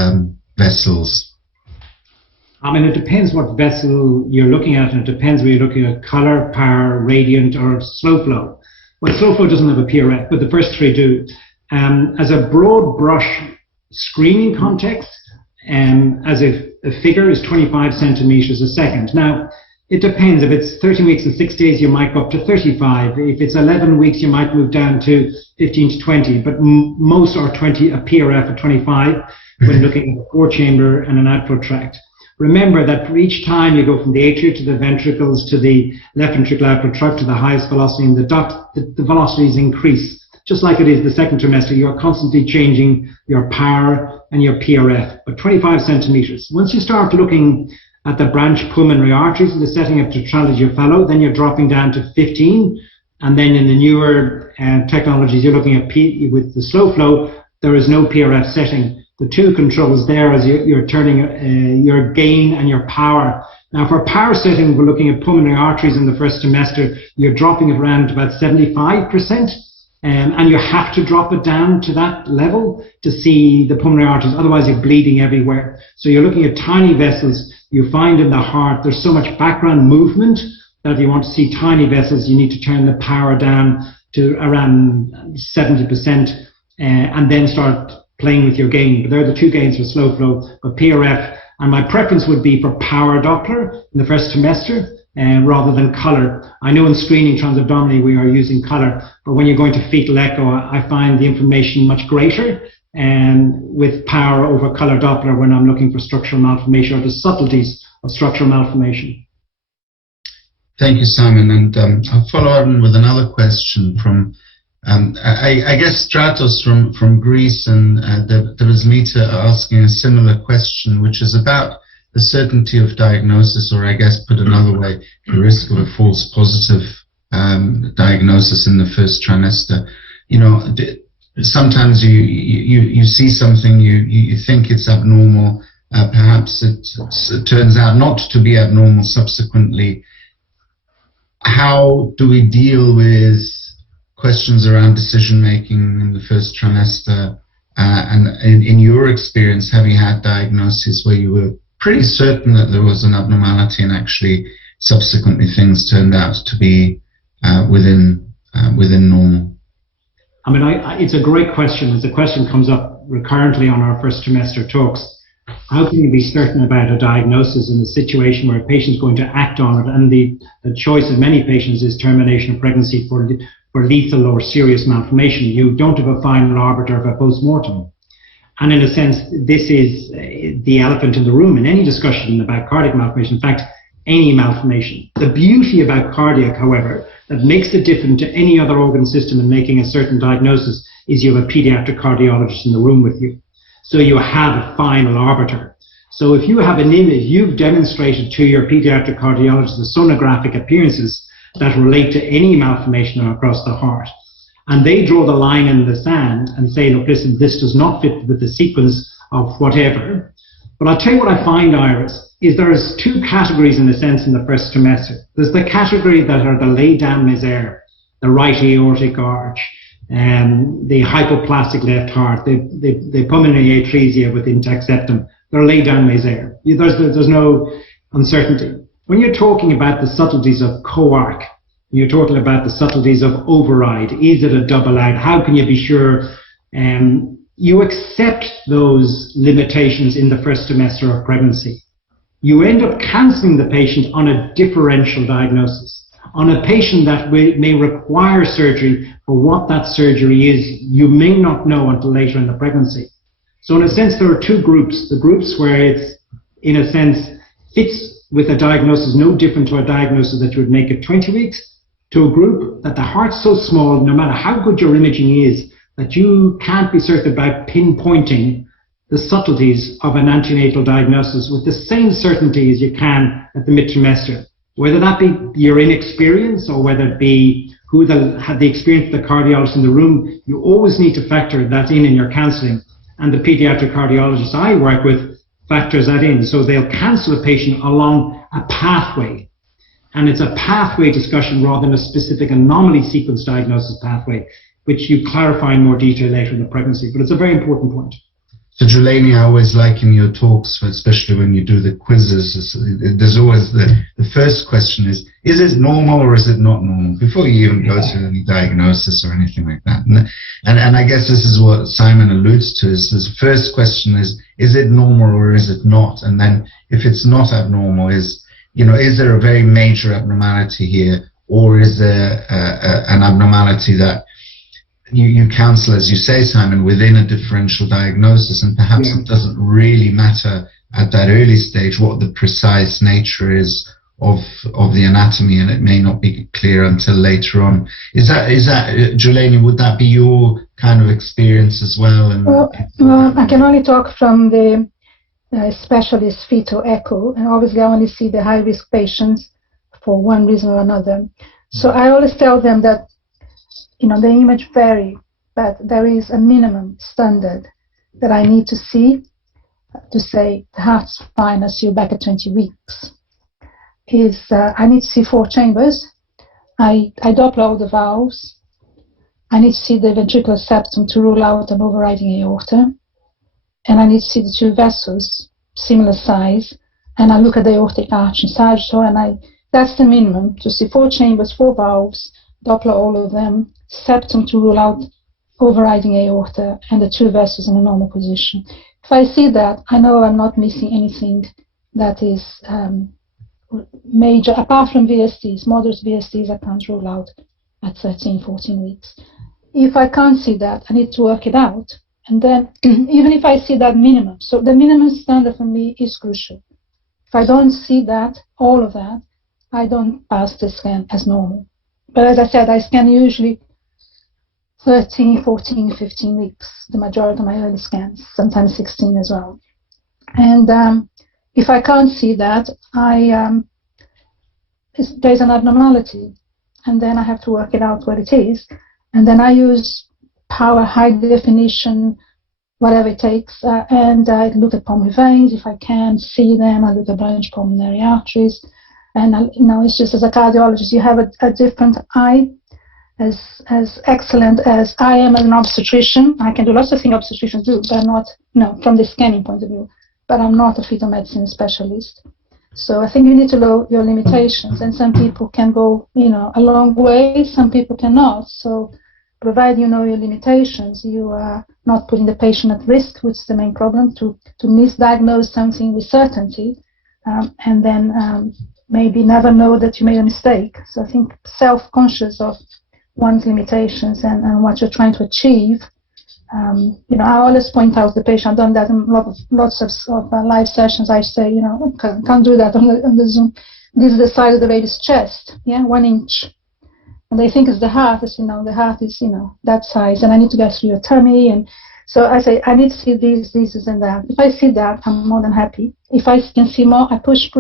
vessels? I mean, it depends what vessel you're looking at, and it depends whether you're looking at color, power, radiant, or slow flow. Well, slow flow doesn't have a PRF, but the first 3 do. As a broad brush screening context, as a figure is 25 centimeters a second. Now, it depends. If it's 13 weeks and 6 days, you might go up to 35. If it's 11 weeks, you might move down to 15 to 20. But most are 20, a PRF of 25 when looking at a 4-chamber and an outflow tract. Remember that for each time you go from the atria to the ventricles to the left ventricular outflow tract to the highest velocity in the duct, the velocities increase. Just like it is the second trimester, you're constantly changing your power and your PRF, but 25 centimeters. Once you start looking at the branch pulmonary arteries in the setting of tetralogy fellow, then you're dropping down to 15. And then in the newer technologies, you're looking at with the slow flow, there is no PRF setting. The 2 controls there as you're turning your gain and your power. Now for power setting, we're looking at pulmonary arteries in the first trimester, you're dropping it around about 75%. And you have to drop it down to that level to see the pulmonary arteries, otherwise you're bleeding everywhere. So you're looking at tiny vessels. You find in the heart there's so much background movement that if you want to see tiny vessels, you need to turn the power down to around 70% and then start playing with your gain. But they're the 2 gains for slow flow, but PRF. And my preference would be for power Doppler in the first trimester rather than color. I know in screening transabdominally we are using color, but when you're going to fetal echo, I find the information much greater with power over color Doppler when I'm looking for structural malformation or the subtleties of structural malformation. Thank you, Simon. And I'll follow on with another question from, I guess, Stratos from Greece, and there was Mita asking a similar question, which is about the certainty of diagnosis, or I guess put another way, the risk of a false positive diagnosis in the first trimester. You know, sometimes you see something, you think it's abnormal, perhaps it turns out not to be abnormal subsequently. How do we deal with questions around decision making in the first trimester? And in your experience, have you had diagnoses where you were pretty certain that there was an abnormality and actually subsequently things turned out to be within normal? I mean, it's a great question. As the question comes up recurrently on our first trimester talks. how can you be certain about a diagnosis in a situation where a patient is going to act on it? And the choice of many patients is termination of pregnancy for lethal or serious malformation. You don't have a final arbiter of a post-mortem. And in a sense, this is the elephant in the room in any discussion about cardiac malformation. In fact, any malformation. The beauty about cardiac, however, that makes it different to any other organ system in making a certain diagnosis is you have a pediatric cardiologist in the room with you. So you have a final arbiter. So if you have an image, you've demonstrated to your pediatric cardiologist the sonographic appearances that relate to any malformation across the heart. And they draw the line in the sand and say, look, listen, this does not fit with the sequence of whatever. But I'll tell you what I find, Iris, is there's two categories in a sense in the first trimester. There's the category that are the lay-down misère, the right aortic arch, the hypoplastic left heart, the pulmonary atresia with intact septum. They're lay-down misère. There's no uncertainty. When you're talking about the subtleties of co-arc, you're talking about the subtleties of override. Is it a double out? How can you be sure? You accept those limitations in the first trimester of pregnancy. You end up cancelling the patient on a differential diagnosis, on a patient that may require surgery. For what that surgery is, you may not know until later in the pregnancy. So in a sense, there are two groups. The groups where it's, in a sense, fits with a diagnosis no different to a diagnosis that you would make at 20 weeks, to a group that the heart's so small, no matter how good your imaging is, that you can't be certain about pinpointing the subtleties of an antenatal diagnosis with the same certainty as you can at the mid-trimester. Whether that be your inexperience or whether it be who had the experience of the cardiologist in the room, you always need to factor that in your counselling. And the paediatric cardiologist I work with factors that in. So they'll counsel a patient along a pathway. And it's a pathway discussion rather than a specific anomaly sequence diagnosis pathway, which you clarify in more detail later in the pregnancy. But it's a very important point. So, Julene, I always like in your talks, especially when you do the quizzes, there's always the first question is it normal or is it not normal? Before you even go to any diagnosis or anything like that. And I guess this is what Simon alludes to, is the first question is it normal or is it not? And then if it's not abnormal, is there a very major abnormality here, or is there an abnormality that you counsel, as you say, Simon, within a differential diagnosis, and perhaps it doesn't really matter at that early stage what the precise nature is of the anatomy, and it may not be clear until later on. Is that Julene, would that be your kind of experience as well? Well, I can only talk from the specialist fetal echo, and obviously I only see the high-risk patients for one reason or another. So I always tell them that the image vary, but there is a minimum standard that I need to see to say the heart's fine, I'll see you back at 20 weeks. I need to see 4 chambers. I Doppler all the valves. I need to see the ventricular septum to rule out an overriding aorta. And I need to see the 2 vessels, similar size. And I look at the aortic arch and sagittal, and that's the minimum, to see 4 chambers, 4 valves, Doppler all of them, septum to rule out overriding aorta, and the 2 vessels in a normal position. If I see that, I know I'm not missing anything that is major, apart from VSTs, moderate VSTs I can't rule out at 13, 14 weeks. If I can't see that, I need to work it out. And then, even if I see that minimum, so the minimum standard for me is crucial. If I don't see that, all of that, I don't pass the scan as normal. But as I said, I scan usually 13, 14, 15 weeks, the majority of my early scans, sometimes 16 as well. And if I can't see that, there's an abnormality, and then I have to work it out what it is. And then I use power, high definition, whatever it takes, and I look at pulmonary veins. If I can see them, I look at branch pulmonary arteries. And it's just, as a cardiologist, you have a different eye, as excellent as I am as an obstetrician. I can do lots of things obstetricians do, but not, from the scanning point of view. But I'm not a fetal medicine specialist. So I think you need to know your limitations, and some people can go, a long way, some people cannot. So provided you know your limitations, you are not putting the patient at risk, which is the main problem, to misdiagnose something with certainty, and then maybe never know that you made a mistake. So I think self-conscious of one's limitations and what you're trying to achieve. I always point out to the patient. I've done that in lots of live sessions. I say, can't do that on the Zoom. This is the size of the baby's chest, 1 inch. And they think it's the heart. The heart is, that size, and I need to get through your tummy. And so I say, I need to see this, and that. If I see that, I'm more than happy. If I can see more, I push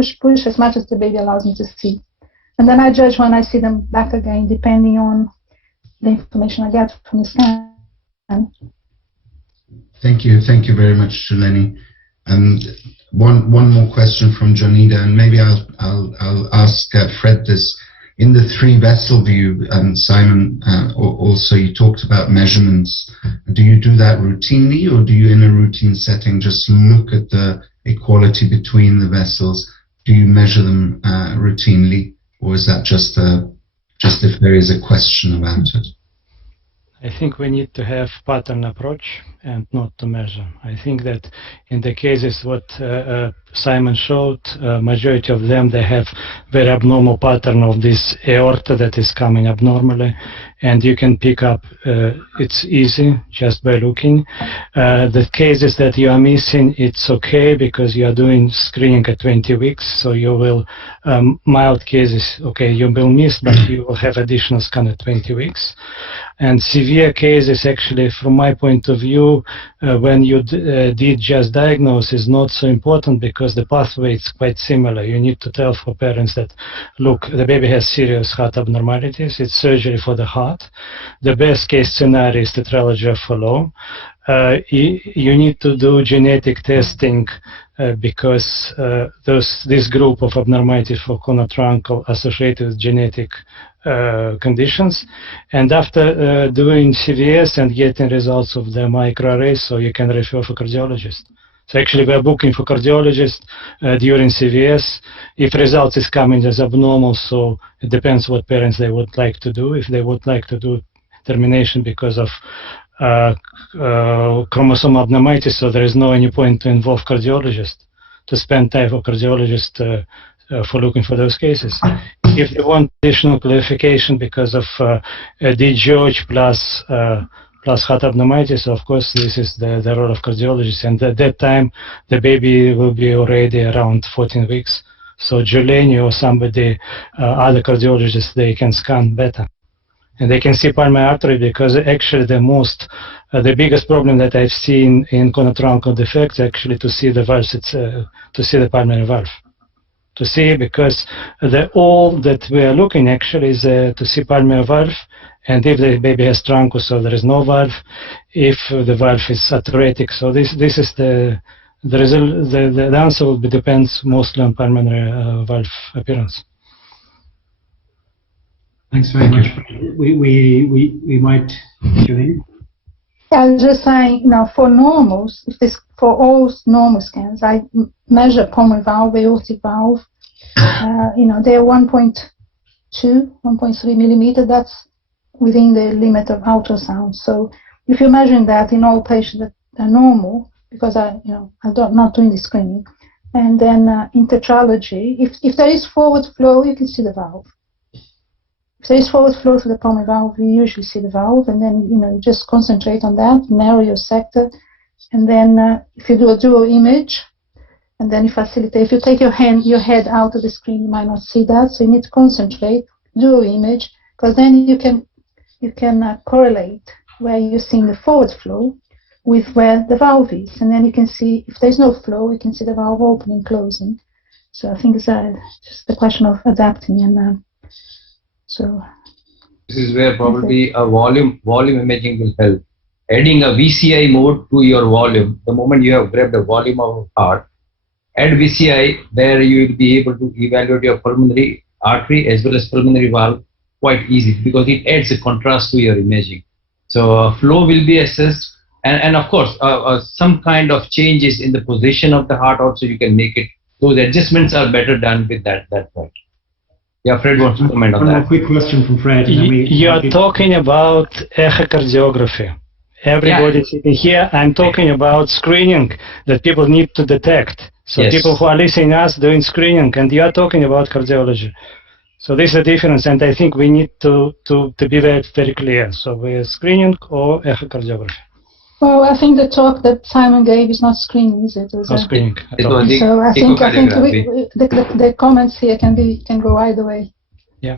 as much as the baby allows me to see. And then I judge when I see them back again, depending on the information I get from the scan. Thank you very much, Juleni. And one more question from Jonida, and maybe I'll ask Fred this. In the 3-vessel view, and Simon, also you talked about measurements. Do you do that routinely, or do you, in a routine setting, just look at the equality between the vessels? Do you measure them routinely, or is that just if there is a question about it? I think we need to have pattern approach and not to measure. I think that in the cases what Simon showed, majority of them, they have very abnormal pattern of this aorta that is coming abnormally, and you can pick up, it's easy just by looking. The cases that you are missing, it's okay because you are doing screening at 20 weeks, so you will, mild cases, okay, you will miss, but you will have additional scan at 20 weeks. And severe cases, actually, from my point of view, when you did just diagnose, is not so important because the pathway is quite similar. You need to tell for parents that, look, the baby has serious heart abnormalities. It's surgery for the heart. The best case scenario is tetralogy of Fallot. You need to do genetic testing because this group of abnormalities for conotruncal associated with genetic conditions, and after doing CVS and getting results of the microarray, so you can refer for cardiologist. So actually we are booking for cardiologist during CVS. If results is coming as abnormal, so it depends what parents they would like to do. If they would like to do termination because of chromosome abnormalities, so there is no any point to involve cardiologist, to spend time for cardiologist for looking for those cases. If you want additional clarification because of DGOH plus heart abnormalities, of course, this is the role of cardiologist, and at that time, the baby will be already around 14 weeks. So Juleni or somebody, other cardiologists, they can scan better. And they can see pulmonary artery because actually the biggest problem that I've seen in conotruncal defects actually to see the valves, to see the pulmonary valve. To see, because all that we are looking actually is to see pulmonary valve, and if the baby has truncus, so there is no valve. If the valve is atretic, so this is the result. The answer will be depends mostly on pulmonary valve appearance. Thanks very much. We might, Juleni? I was just saying, for normals, for all normal scans, I measure pulmonary valve, aortic valve. They're 1.2, 1.3 millimeter. That's within the limit of ultrasound. So if you're measuring that in all patients that are normal, because I'm not doing the screening, and then in tetralogy, if there is forward flow, you can see the valve. If there is forward flow through the pulmonary valve, you usually see the valve, and then you just concentrate on that, narrow your sector, and then if you do a dual image, and then you facilitate. If you take your head out of the screen, you might not see that, so you need to concentrate, dual image, because then you can correlate where you're seeing the forward flow with where the valve is, and then you can see if there's no flow, you can see the valve opening, closing. So I think it's just a question of adapting and. So this is where probably a volume imaging will help. Adding a VCI mode to your volume, the moment you have grabbed the volume of heart, add VCI, there you will be able to evaluate your pulmonary artery as well as pulmonary valve quite easy because it adds a contrast to your imaging. So flow will be assessed, and of course some kind of changes in the position of the heart also you can make it. Those adjustments are better done with that point. Yeah, Fred wants to comment on One more that. quick question from Fred. And then You are talking about echocardiography. Everybody sitting here, I'm talking about screening that people need to detect. So Yes. people who are listening us doing screening, and you are talking about cardiology. So this is the difference, and I think we need to be very, very clear. So we're screening or echocardiography. Well, I think the talk that Simon gave is not screening, is it? Or screening. It was the So I think echocardiography. the comments here can go either way. Yeah.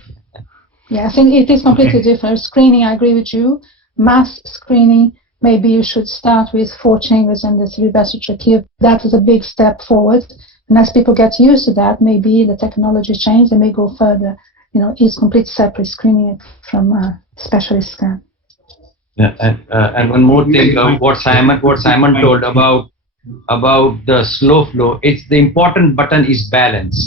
Yeah, I think it is completely different. Screening, I agree with you. Mass screening, maybe you should start with 4 chambers and the 3 vessel trachea. That is a big step forward. And as people get used to that, maybe the technology changes and may go further. It's complete separate screening from specialist scan. Yeah, and one more thing, what Simon told about the slow flow. It's the important button is balance.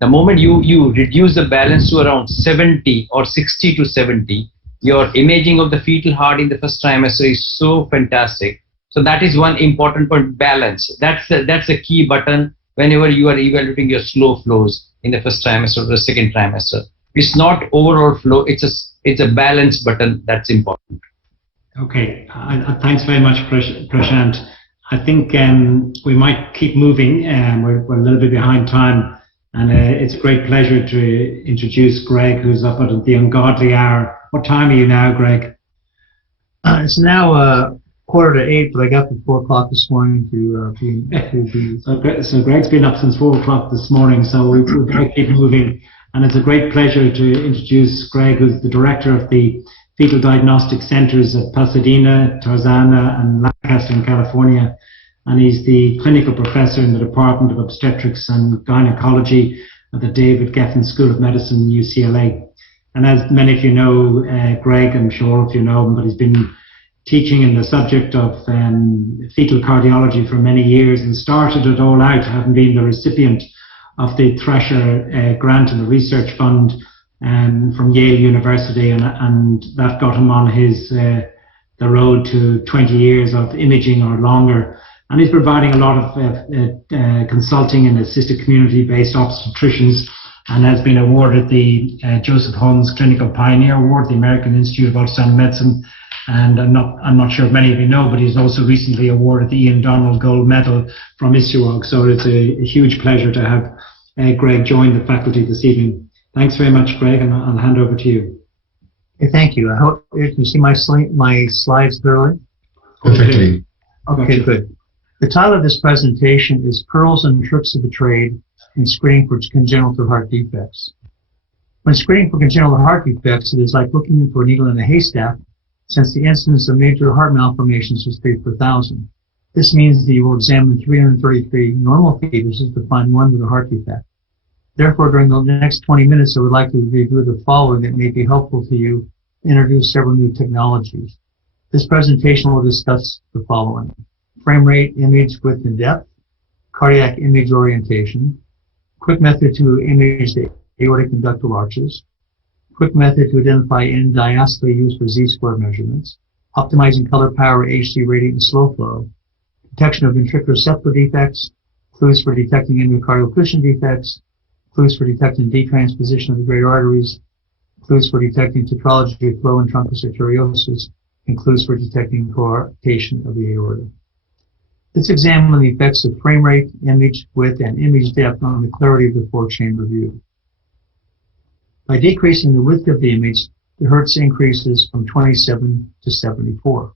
The moment you reduce the balance to around 70 or 60 to 70, your imaging of the fetal heart in the first trimester is so fantastic. So that is one important point, balance. That's a key button whenever you are evaluating your slow flows in the first trimester or the second trimester. It's not overall flow, it's a balance button that's important. Okay, thanks very much, Prashant. I think we might keep moving. We're a little bit behind time, and it's a great pleasure to introduce Greg, who's up at the ungodly hour. What time are you now, Greg? It's now 7:45, but I got to 4 o'clock this morning to be. So Greg's been up since 4 o'clock this morning, so we're going to keep moving. And it's a great pleasure to introduce Greg, who's the director of the Fetal Diagnostic Centers at Pasadena, Tarzana, and Lancaster in California. And he's the clinical professor in the Department of Obstetrics and Gynecology at the David Geffen School of Medicine, UCLA. And as many of you know, Greg, I'm sure all of you know him, but he's been teaching in the subject of fetal cardiology for many years and started it all out, having been the recipient of the Thresher grant and the research fund from Yale University, and that got him on the road to 20 years of imaging or longer. And he's providing a lot of consulting and assisted community-based obstetricians, and has been awarded the Joseph Holmes Clinical Pioneer Award, the American Institute of Ultrasound Medicine. And I'm not sure if many of you know, but he's also recently awarded the Ian Donald Gold Medal from ISUOG. So it's a huge pleasure to have Greg join the faculty this evening. Thanks very much, Greg, and I'll hand over to you. Okay, thank you. I hope you can see my slides clearly. Perfectly. Okay, good. The title of this presentation is Pearls and Tricks of the Trade in Screening for Congenital Heart Defects. When screening for congenital heart defects, it is like looking for a needle in a haystack, since the incidence of major heart malformations is 3 per 1,000. This means that you will examine 333 normal fetuses to find one with a heart defect. Therefore, during the next 20 minutes, I would like to review the following that may be helpful to you, introduce several new technologies. This presentation will discuss the following: frame rate, image width and depth, cardiac image orientation, quick method to image the aortic and ductal arches, quick method to identify end diastole used for Z-square measurements, optimizing color power, HD radiant and slow flow, detection of ventricular septal defects, clues for detecting endocardial cushion defects, clues for detecting detransposition of the great arteries, clues for detecting tetralogy of flow and truncus arteriosus, and clues for detecting coarctation of the aorta. Let's examine the effects of frame rate, image width, and image depth on the clarity of the 4-chamber view. By decreasing the width of the image, the hertz increases from 27 to 74.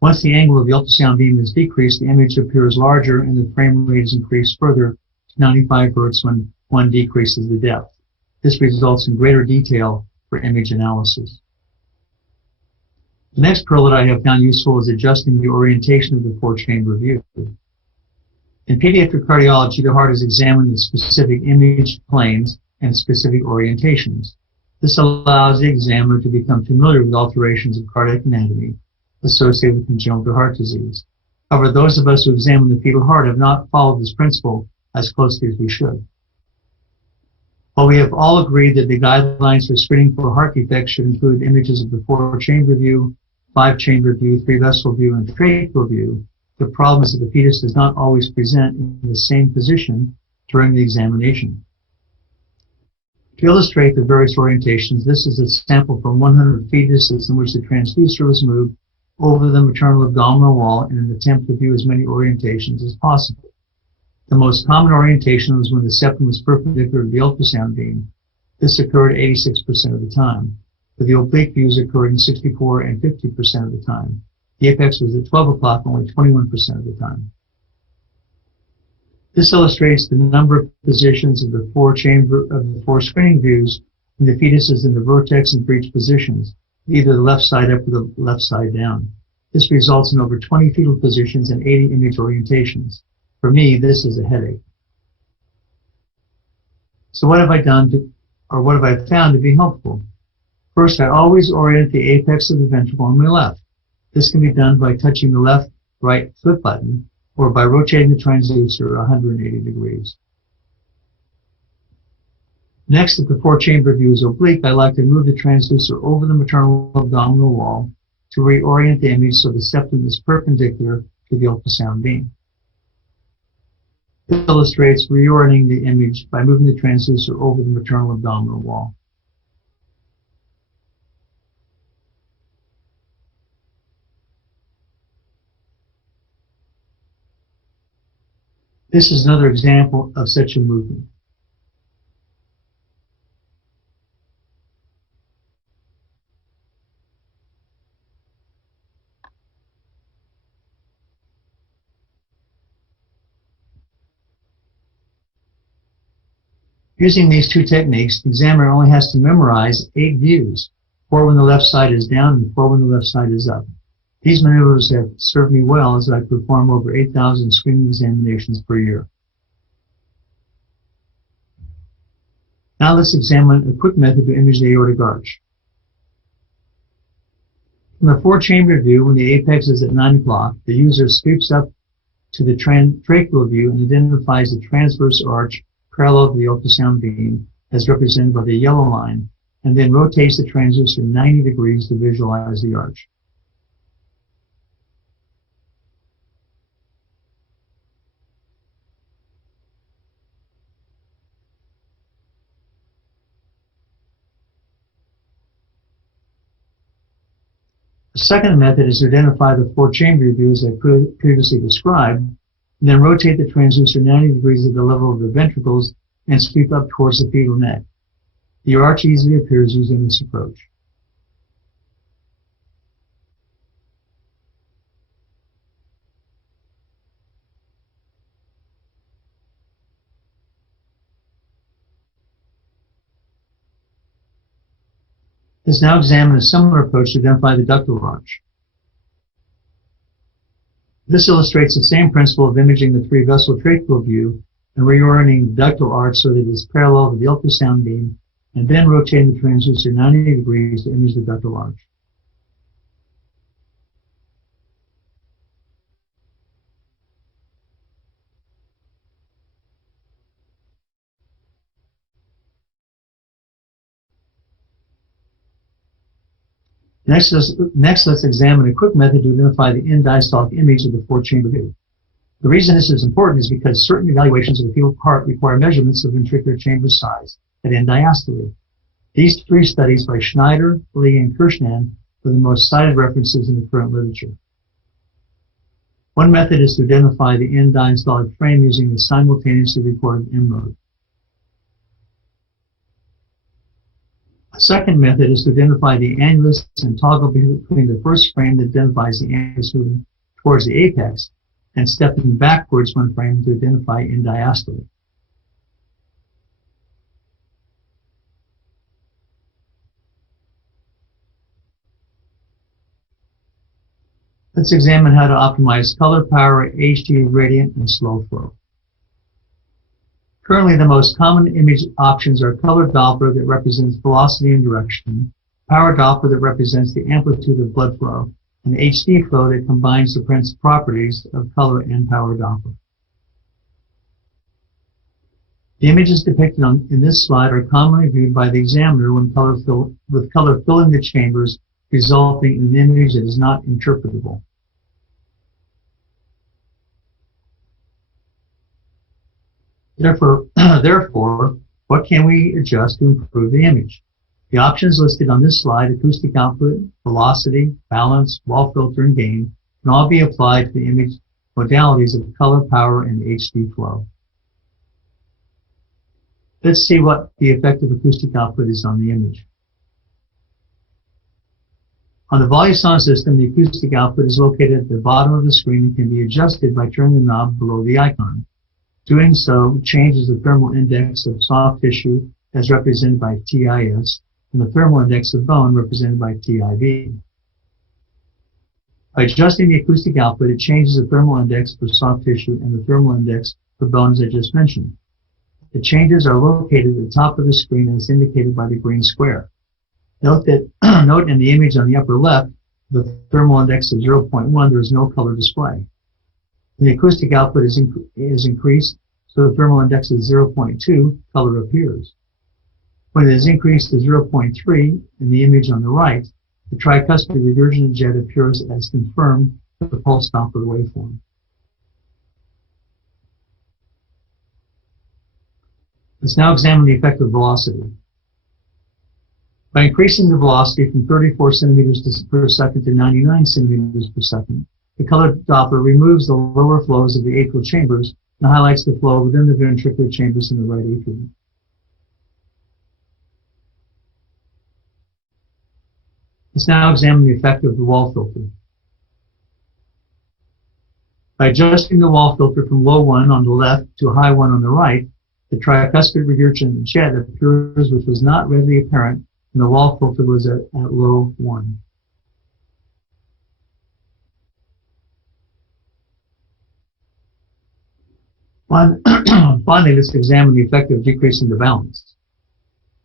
Once the angle of the ultrasound beam is decreased, the image appears larger and the frame rate is increased further to 95 hertz when one decreases the depth. This results in greater detail for image analysis. The next pearl that I have found useful is adjusting the orientation of the 4-chamber view. In pediatric cardiology, the heart is examined in specific image planes and specific orientations. This allows the examiner to become familiar with alterations of cardiac anatomy associated with congenital heart disease. However, those of us who examine the fetal heart have not followed this principle as closely as we should. While we have all agreed that the guidelines for screening for heart defects should include images of the 4-chamber view, 5-chamber view, 3-vessel view, and tracheal view, the problem is that the fetus does not always present in the same position during the examination. To illustrate the various orientations, this is a sample from 100 fetuses in which the transducer was moved over the maternal abdominal wall in an attempt to view as many orientations as possible. The most common orientation was when the septum was perpendicular to the ultrasound beam. This occurred 86% of the time, but the oblique views occurred in 64 and 50% of the time. The apex was at 12 o'clock only 21% of the time. This illustrates the number of positions of the four screening views in the fetuses in the vertex and breech positions, either the left side up or the left side down. This results in over 20 fetal positions and 80 image orientations. For me, this is a headache. So what have I done or what have I found to be helpful? First, I always orient the apex of the ventricle on my left. This can be done by touching the left-right flip button or by rotating the transducer 180 degrees. Next, if the four-chamber view is oblique, I like to move the transducer over the maternal abdominal wall to reorient the image so the septum is perpendicular to the ultrasound beam. This illustrates reorienting the image by moving the transducer over the maternal abdominal wall. This is another example of such a movement. Using these two techniques, the examiner only has to memorize 8 views, 4 when the left side is down and 4 when the left side is up. These maneuvers have served me well as I perform over 8,000 screening examinations per year. Now let's examine a quick method to image the aortic arch. From the four-chamber view, when the apex is at 9 o'clock, the user sweeps up to the tracheal view and identifies the transverse arch parallel to the ultrasound beam, as represented by the yellow line, and then rotates the transducer 90 degrees to visualize the arch. The second method is to identify the four-chamber view as I previously described, and then rotate the transducer 90 degrees at the level of the ventricles and sweep up towards the fetal neck. The arch easily appears using this approach. Let's now examine a similar approach to identify the ductal arch. This illustrates the same principle of imaging the three-vessel tracheal view and reorienting the ductal arch so that it is parallel to the ultrasound beam, and then rotating the transducer 90 degrees to image the ductal arch. Next, let's examine a quick method to identify the end-diastolic image of the four-chamber view. The reason this is important is because certain evaluations of the fetal heart require measurements of ventricular chamber size at end diastole. These 3 studies by Schneider, Lee, and Kirshnan are the most cited references in the current literature. One method is to identify the end diastolic frame using a simultaneously recorded M-mode. A second method is to identify the annulus and toggle between the first frame that identifies the annulus moving towards the apex and stepping backwards one frame to identify end diastole. Let's examine how to optimize color, power, HD, radiant, and slow flow. Currently, the most common image options are color Doppler that represents velocity and direction, power Doppler that represents the amplitude of blood flow, and HD flow that combines the properties of color and power Doppler. The images depicted in this slide are commonly viewed by the examiner with color filling the chambers, resulting in an image that is not interpretable. Therefore, what can we adjust to improve the image? The options listed on this slide, acoustic output, velocity, balance, wall filter, and gain, can all be applied to the image modalities of color, power, and HD flow. Let's see what the effect of acoustic output is on the image. On the volume sound system, the acoustic output is located at the bottom of the screen and can be adjusted by turning the knob below the icon. Doing so changes the thermal index of soft tissue as represented by TIS and the thermal index of bone represented by TIV. By adjusting the acoustic output, it changes the thermal index for soft tissue and the thermal index for bone as I just mentioned. The changes are located at the top of the screen as indicated by the green square. Note in the image on the upper left, the thermal index of 0.1, there is no color display. When the acoustic output is increased, so the thermal index is 0.2, color appears. When it is increased to 0.3 in the image on the right, the tricuspid regurgitant jet appears as confirmed with the pulse Doppler waveform. Let's now examine the effect of velocity. By increasing the velocity from 34 centimeters per second to 99 centimeters per second, the color Doppler removes the lower flows of the atrial chambers and highlights the flow within the ventricular chambers in the right atrium. Let's now examine the effect of the wall filter. By adjusting the wall filter from low 1 on the left to high 1 on the right, the tricuspid regurgitant jet appears, which was not readily apparent when the wall filter was at low 1. Finally, let's examine the effect of decreasing the balance.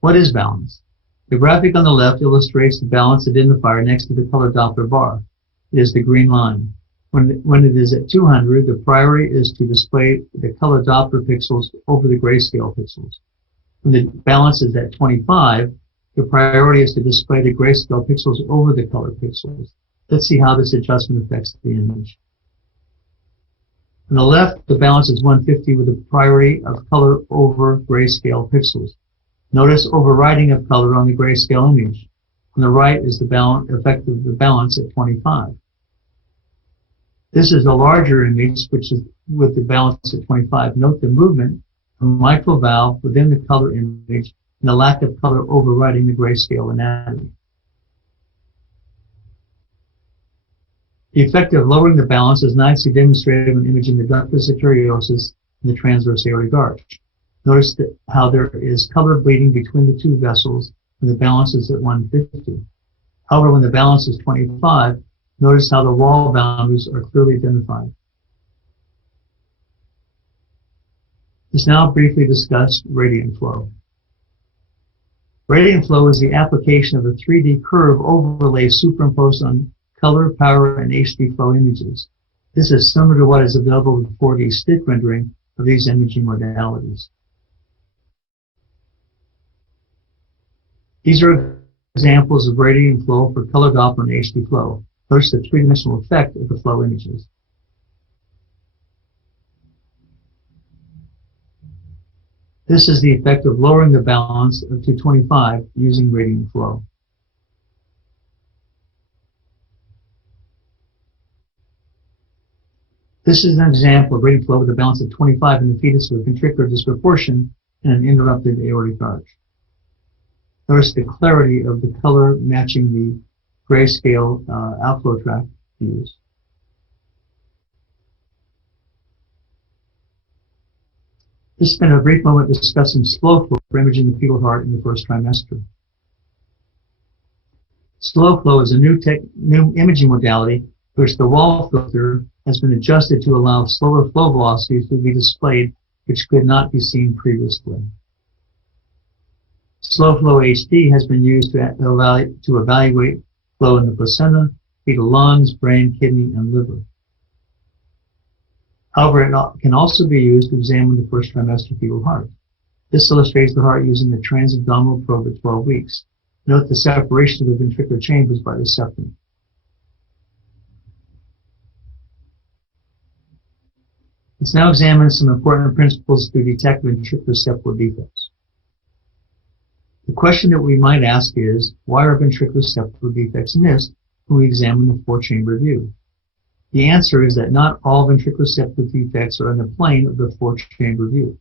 What is balance? The graphic on the left illustrates the balance identifier next to the color Doppler bar. It is the green line. When it is at 200, the priority is to display the color Doppler pixels over the grayscale pixels. When the balance is at 25, the priority is to display the grayscale pixels over the color pixels. Let's see how this adjustment affects the image. On the left, the balance is 150 with a priority of color over grayscale pixels. Notice overriding of color on the grayscale image. On the right is the effect of the balance at 25. This is a larger image, which is with the balance at 25. Note the movement from mitral valve within the color image and the lack of color overriding the grayscale anatomy. The effect of lowering the balance is nicely demonstrated when imaging the ductus arteriosus and the transverse aortic arch. Notice how there is color bleeding between the two vessels when the balance is at 150. However, when the balance is 25, notice how the wall boundaries are clearly identified. Let's now briefly discuss radiant flow. Radiant flow is the application of a 3D curve overlay superimposed on color, power, and HD flow images. This is similar to what is available with 4D stick rendering of these imaging modalities. These are examples of radiant flow for color Doppler and HD flow. Notice the three-dimensional effect of the flow images. This is the effect of lowering the balance to 225 using radiant flow. This is an example of radiant flow with a balance of 25 in the fetus with ventricular disproportion and an interrupted aortic arch. Notice the clarity of the color matching the grayscale outflow tract views. Let's spend a brief moment discussing slow flow for imaging the fetal heart in the first trimester. Slow flow is a new imaging modality which the wall filter has been adjusted to allow slower flow velocities to be displayed, which could not be seen previously. Slow flow HD has been used to evaluate flow in the placenta, fetal lungs, brain, kidney, and liver. However, it can also be used to examine the first trimester fetal heart. This illustrates the heart using the transabdominal probe at 12 weeks. Note the separation of the ventricular chambers by the septum. Let's now examine some important principles to detect ventricular septal defects. The question that we might ask is, why are ventricular septal defects missed when we examine the four-chamber view? The answer is that not all ventricular septal defects are in the plane of the four-chamber view.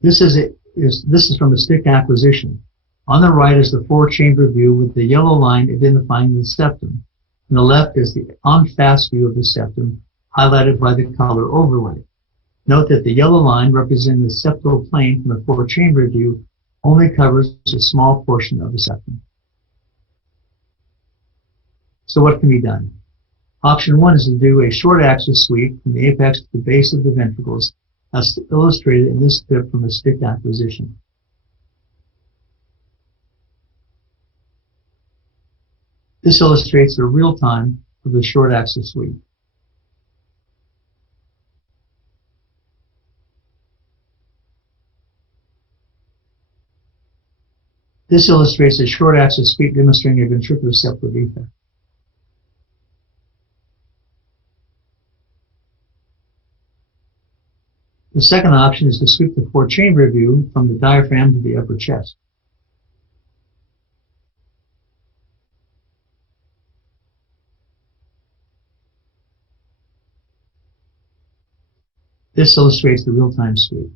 This is from the stick acquisition. On the right is the four-chamber view with the yellow line identifying the septum. On the left is the on-fast view of the septum, highlighted by the color overlay. Note that the yellow line representing the septal plane from the four-chamber view only covers a small portion of the septum. So what can be done? Option 1 is to do a short axis sweep from the apex to the base of the ventricles, as illustrated in this clip from the stick acquisition. This illustrates the real time of the short axis sweep. This illustrates a short axis sweep demonstrating a ventricular septal defect. The second option is to sweep the four-chamber view from the diaphragm to the upper chest. This illustrates the real-time sweep.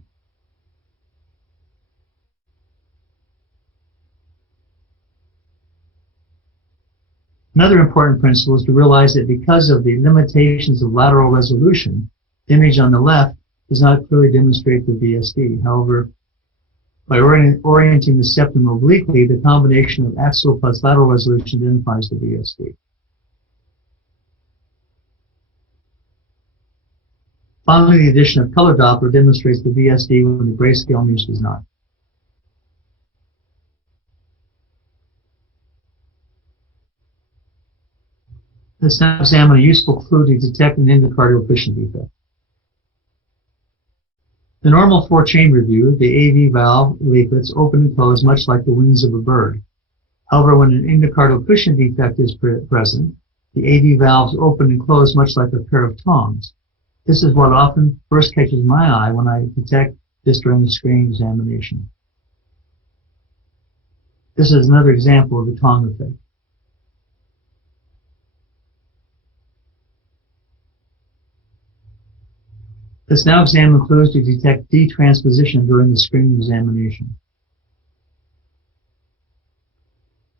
Another important principle is to realize that because of the limitations of lateral resolution, the image on the left does not clearly demonstrate the VSD. However, by orienting the septum obliquely, the combination of axial plus lateral resolution identifies the VSD. Finally, the addition of color Doppler demonstrates the VSD when the grayscale image does not. Let's now examine a useful clue to detect an endocardial cushion defect. The normal four-chamber view, the AV valve leaflets open and close much like the wings of a bird. However, when an endocardial cushion defect is present, the AV valves open and close much like a pair of tongs. This is what often first catches my eye when I detect this during the screening examination. This is another example of the tong effect. Let's now examine clues to detect detransposition during the screening examination.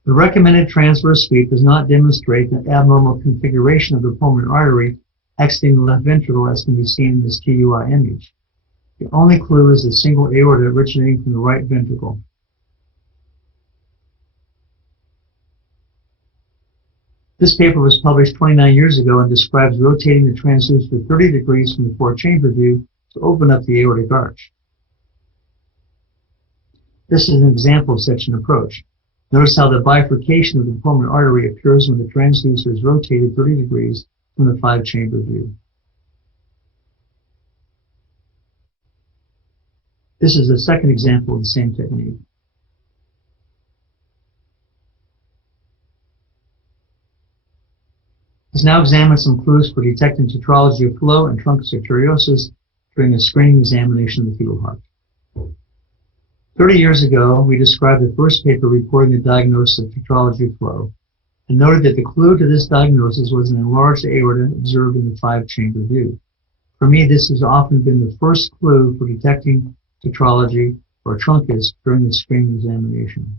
The recommended transverse sweep does not demonstrate an abnormal configuration of the pulmonary artery exiting the left ventricle as can be seen in this TUI image. The only clue is a single aorta originating from the right ventricle. This paper was published 29 years ago and describes rotating the transducer 30 degrees from the four-chamber view to open up the aortic arch. This is an example of such an approach. Notice how the bifurcation of the pulmonary artery appears when the transducer is rotated 30 degrees from the five-chamber view. This is the second example of the same technique. Let's now examine some clues for detecting tetralogy of flow and truncus arteriosus during a screening examination of the fetal heart. 30 years ago, we described the first paper reporting the diagnosis of tetralogy of flow and noted that the clue to this diagnosis was an enlarged aorta observed in the five-chamber view. For me, this has often been the first clue for detecting tetralogy or truncus during the screening examination.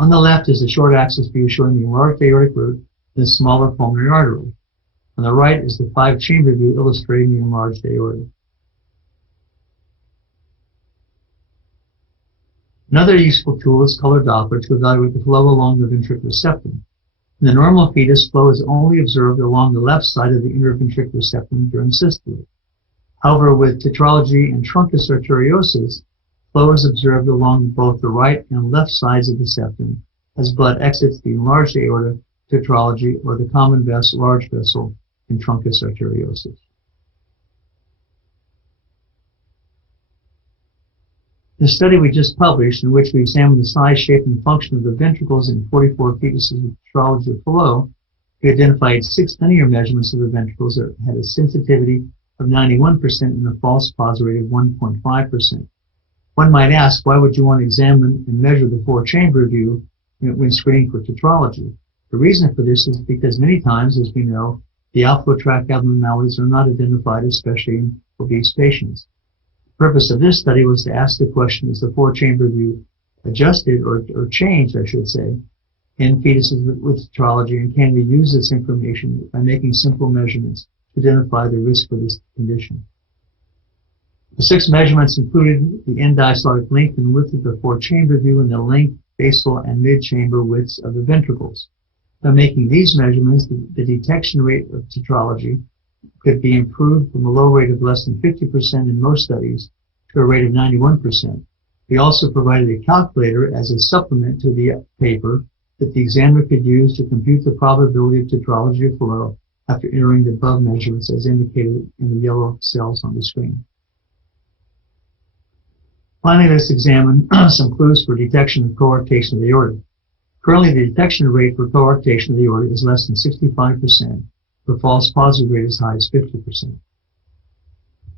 On the left is the short axis view showing the enlarged aortic root and the smaller pulmonary artery. On the right is the five-chamber view illustrating the enlarged aorta. Another useful tool is color Doppler to evaluate the flow along the ventricular septum. In the normal fetus, flow is only observed along the left side of the interventricular septum during systole. However, with tetralogy and truncus arteriosus, flow is observed along both the right and left sides of the septum as blood exits the enlarged aorta, tetralogy, or the common vessel, large vessel, in truncus arteriosus. The study we just published, in which we examined the size, shape, and function of the ventricles in 44 fetuses with tetralogy of flow, We identified 6 linear measurements of the ventricles that had a sensitivity of 91% and a false positive rate of 1.5%. One might ask, why would you want to examine and measure the 4-chamber view when screening for tetralogy? The reason for this is because many times, as we know, the outflow tract abnormalities are not identified, especially in obese patients. The purpose of this study was to ask the question, is the 4-chamber view adjusted or changed, I should say, in fetuses with tetralogy, and can we use this information by making simple measurements to identify the risk for this condition? The 6 measurements included the end diastolic length and width of the 4-chamber view and the length, basal, and mid-chamber widths of the ventricles. By making these measurements, the detection rate of tetralogy could be improved from a low rate of less than 50% in most studies to a rate of 91%. We also provided a calculator as a supplement to the paper that the examiner could use to compute the probability of tetralogy of flow after entering the above measurements as indicated in the yellow cells on the screen. Finally, let's examine some clues for detection of coarctation of the aorta. Currently, the detection rate for coarctation of the aorta is less than 65%, with false positive rate as high as 50%.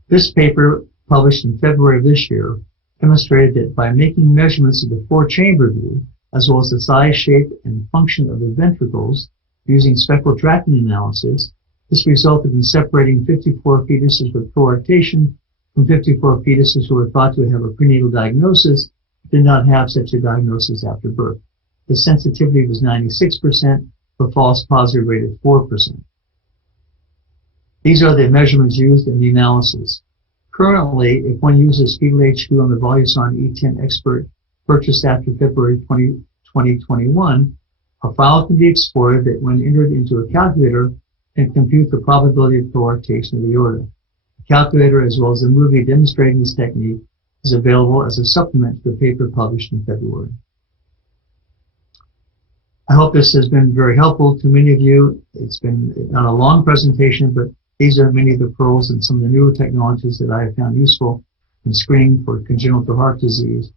This paper, published in February of this year, demonstrated that by making measurements of the 4-chamber view, as well as the size, shape, and function of the ventricles using spectral tracking analysis, this resulted in separating 54 fetuses with coarctation from 54 fetuses who were thought to have a prenatal diagnosis but did not have such a diagnosis after birth. The sensitivity was 96%, with false positive rate of 4%. These are the measurements used in the analysis. Currently, if one uses fetal HQ on the Voluson E10 Expert purchased after February 2021, a file can be exported that, when entered into a calculator, can compute the probability of coarctation of the aorta. The calculator, as well as a movie demonstrating this technique, is available as a supplement to the paper published in February. I hope this has been very helpful to many of you. It's been not a long presentation, but these are many of the pearls and some of the newer technologies that I have found useful in screening for congenital heart disease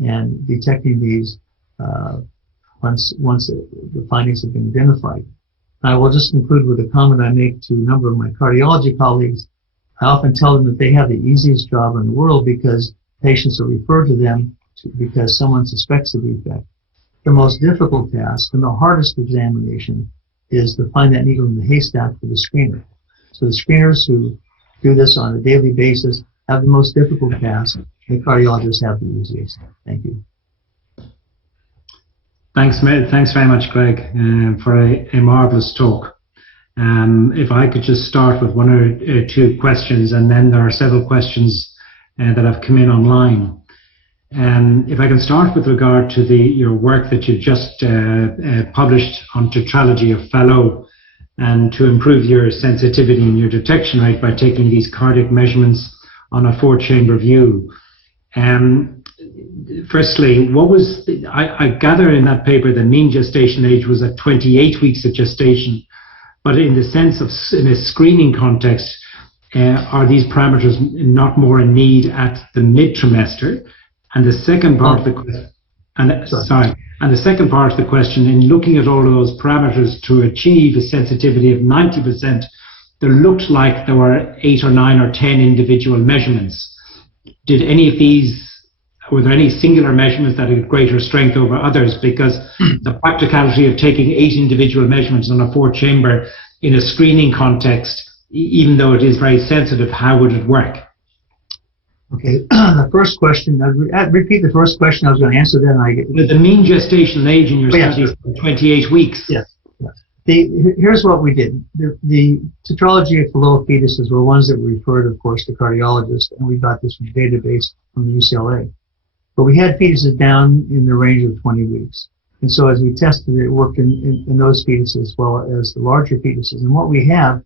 and detecting these once the findings have been identified. I will just conclude with a comment I make to a number of my cardiology colleagues. I often tell them that they have the easiest job in the world because patients are referred to them because someone suspects a defect. The most difficult task and the hardest examination is to find that needle in the haystack for the screener. So the screeners who do this on a daily basis have the most difficult task, and the cardiologists have the easiest. Thank you. Thanks very much, Greg, for a marvelous talk. If I could just start with one or two questions, and then there are several questions that have come in online. If I can start with regard to your work that you just published on tetralogy of Fallot, and to improve your sensitivity and your detection rate by taking these cardiac measurements on a 4-chamber view. Firstly, I gather in that paper the mean gestation age was at 28 weeks of gestation, but in the sense of, in a screening context, are these parameters not more in need at the mid-trimester? And the second part of the question, and the second part of the question, in looking at all of those parameters to achieve a sensitivity of 90%, there looked like there were 8 or 9 or 10 individual measurements. Did any of these, were there any singular measurements that had greater strength over others? Because the practicality of taking 8 individual measurements on a 4-chamber in a screening context, even though it is very sensitive, how would it work? Okay, the first question, repeat the first question. I was going to answer then. The mean gestational age in your study is 28 weeks. Yes. Here's what we did. The tetralogy of Fallot fetuses were ones that were referred, of course, to cardiologists, and we got this from a database from the UCLA. But we had fetuses down in the range of 20 weeks. And so as we tested it, worked in those fetuses as well as the larger fetuses. And what we have,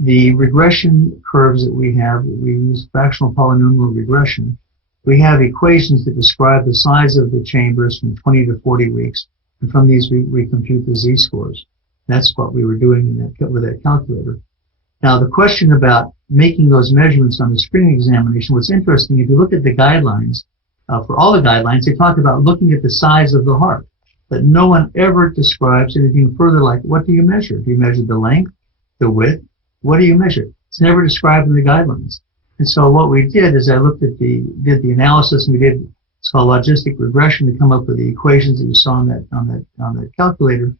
the regression curves that we have, we use fractional polynomial regression. We have equations that describe the size of the chambers from 20 to 40 weeks. And from these, we compute the z-scores. That's what we were doing with that calculator. Now, the question about making those measurements on the screening examination, what's interesting, if you look at the guidelines, for all the guidelines, they talk about looking at the size of the heart. but no one ever describes anything further like, what do you measure? Do you measure the length, the width? What do you measure? It's never described in the guidelines. And so what we did is I did the analysis, and it's called logistic regression, to come up with the equations that you saw on that calculator.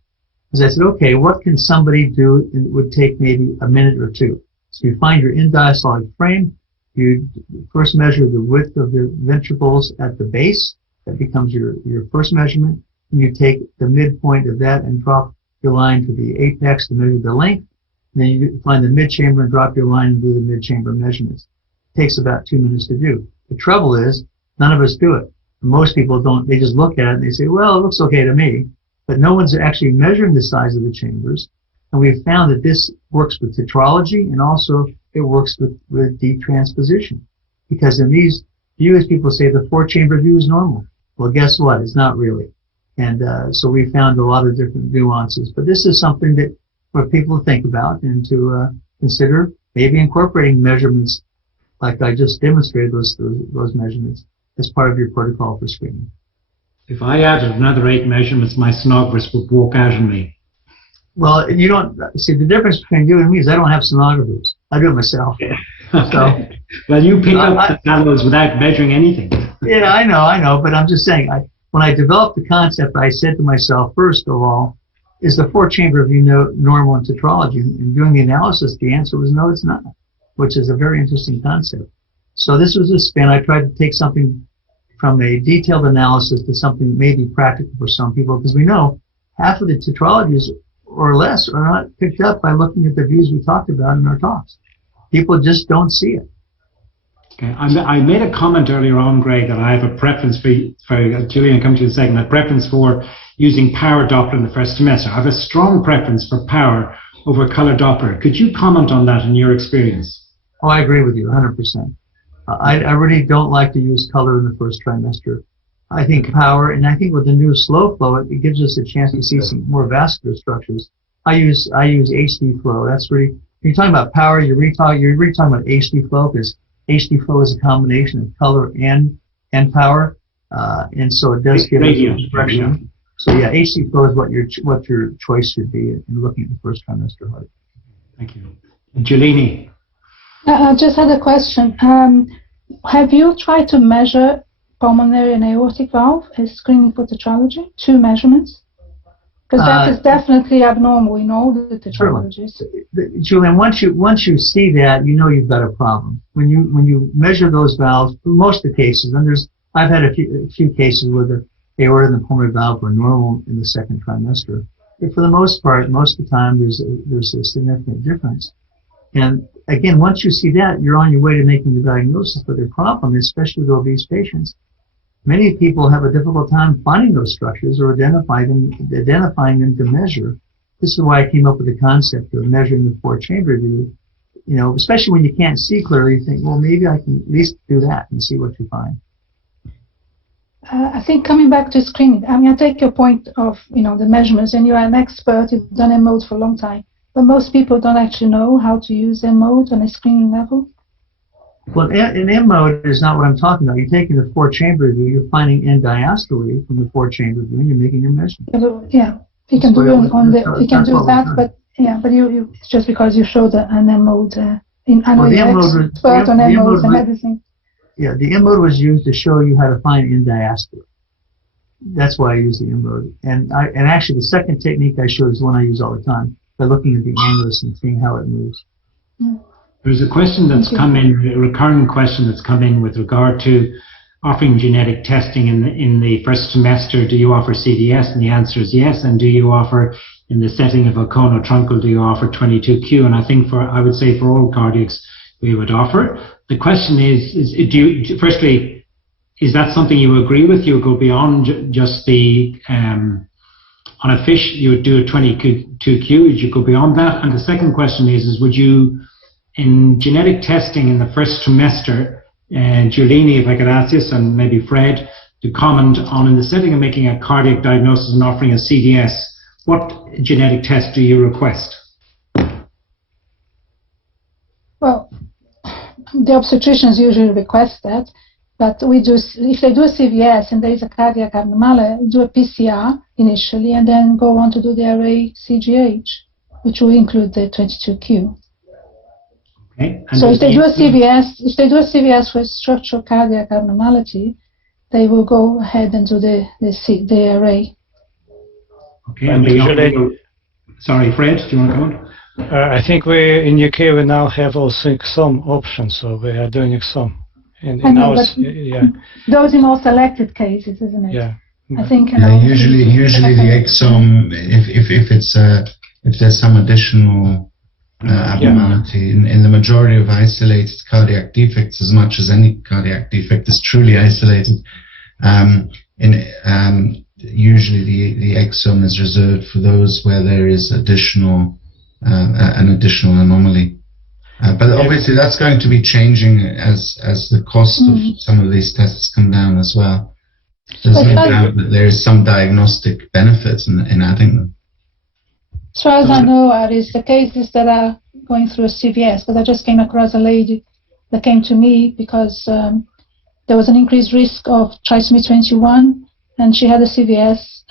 Is I said, okay, what can somebody do? And it would take maybe a minute or two. So you find your end-diastolic frame. You first measure the width of the ventricles at the base. That becomes your first measurement. And you take the midpoint of that and drop your line to the apex to measure the length. And then you find the mid-chamber and drop your line and do the mid-chamber measurements. It takes about 2 minutes to do. The trouble is, none of us do it. Most people don't. They just look at it and they say, well, it looks okay to me. But no one's actually measuring the size of the chambers. And we've found that this works with tetralogy, and also it works with deep transposition. Because in these views, people say the 4-chamber view is normal. Well, guess what? It's not really. And so we found a lot of different nuances. But this is something that for people to think about and to consider maybe incorporating measurements like I just demonstrated, those measurements, as part of your protocol for screening. If I added another 8 measurements, my sonographers would walk out on me. Well, you don't see the difference between you and me is I don't have sonographers. I do it myself. Okay. Well, you pick up the values without measuring anything. Yeah, I know, but I'm just saying, when I developed the concept, I said to myself, first of all, is the 4-chamber view normal in tetralogy? And doing the analysis, the answer was no, it's not, which is a very interesting concept. So this was a spin. I tried to take something from a detailed analysis to something maybe practical for some people, because we know half of the tetralogies or less are not picked up by looking at the views we talked about in our talks. People just don't see it. Okay. I made a comment earlier on, Greg, that I have a preference for Julian, come to you in a second, a preference for using power Doppler in the first semester. I have a strong preference for power over color Doppler. Could you comment on that in your experience? Oh, I agree with you 100%. I really don't like to use color in the first trimester. I think power, and I think with the new slow flow, it gives us a chance to see some more vascular structures. I use HD flow. That's really, when you're talking about power, you're really talking about HD flow, because HD flow is a combination of color and power, and so it does give us a direction. So yeah, HD flow is what your choice should be in looking at the first trimester heart. Thank you. Giulini. I just had a question. Have you tried to measure pulmonary and aortic valve as screening for tetralogy? 2 measurements? Because that is definitely abnormal in all the tetralogies. Julian, once you see that, you know you've got a problem. When you measure those valves, for most of the cases, and I've had a few cases where the aorta and the pulmonary valve were normal in the second trimester. But for the most part, most of the time, there's a significant difference. And again, once you see that, you're on your way to making the diagnosis. But the problem, especially with obese patients, many people have a difficult time finding those structures or identifying them to measure. This is why I came up with the concept of measuring the 4-chamber view. You know, especially when you can't see clearly, you think, well, maybe I can at least do that and see what you find. I think coming back to screening, I mean, I take your point of, the measurements, and you are an expert, you've done M-mode for a long time. But most people don't actually know how to use M-mode on a screening level. Well, in M-mode is not what I'm talking about. You're taking the 4-chamber view, you're finding end diastole from the 4-chamber view, and you're making your measurement. Yeah, you can do that, but it's just because you showed an M-mode. I know you're expert on M-modes and everything. Yeah, the M-mode was used to show you how to find end diastole. That's why I use the M-mode. And actually, the second technique I showed is the one I use all the time, by looking at the annulus and seeing how it moves. There's a question that's come in, a recurring question that's come in with regard to offering genetic testing in the first semester. Do you offer CDS? And the answer is yes. And do you offer, in the setting of a conotruncal, do you offer 22q? And I think I would say for all cardiacs, we would offer. The question is firstly, is that something you agree with? You would go beyond just the, on a fish, you would do a 22q, would you go beyond that? And the second question is would you, in genetic testing in the first trimester, Giulini, if I could ask this, and maybe Fred, to comment on, in the setting of making a cardiac diagnosis and offering a CDS, what genetic test do you request? Well, the obstetricians usually request that. But we do, if they do a CVS and there is a cardiac abnormality, do a PCR initially and then go on to do the array CGH, which will include the 22q. Okay. So if they do a CVS for structural cardiac abnormality, they will go ahead and do the array. Okay. And usually, sorry, Fred, do you want to comment? I think we in UK we now have also exome options, so we are doing exome. In ours, yeah. Those in more selected cases, isn't it? Yeah. I think. Usually the exome, if there's some additional abnormality in the majority of isolated cardiac defects, as much as any cardiac defect is truly isolated, usually the exome is reserved for those where there is an additional anomaly. But obviously that's going to be changing as the cost of some of these tests come down as well. There's no doubt that there is some diagnostic benefits in adding them. As far as I know, Aris, the cases that are going through a CVS, because I just came across a lady that came to me because there was an increased risk of trisomy 21, and she had a CVS.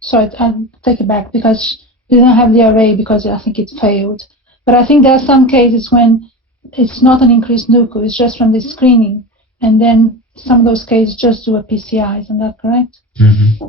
So I'll take it back because we didn't have the array because I think it failed. But I think there are some cases when it's not an increased NUCU, it's just from the screening, and then some of those cases just do a PCI. Isn't that correct? Mm-hmm.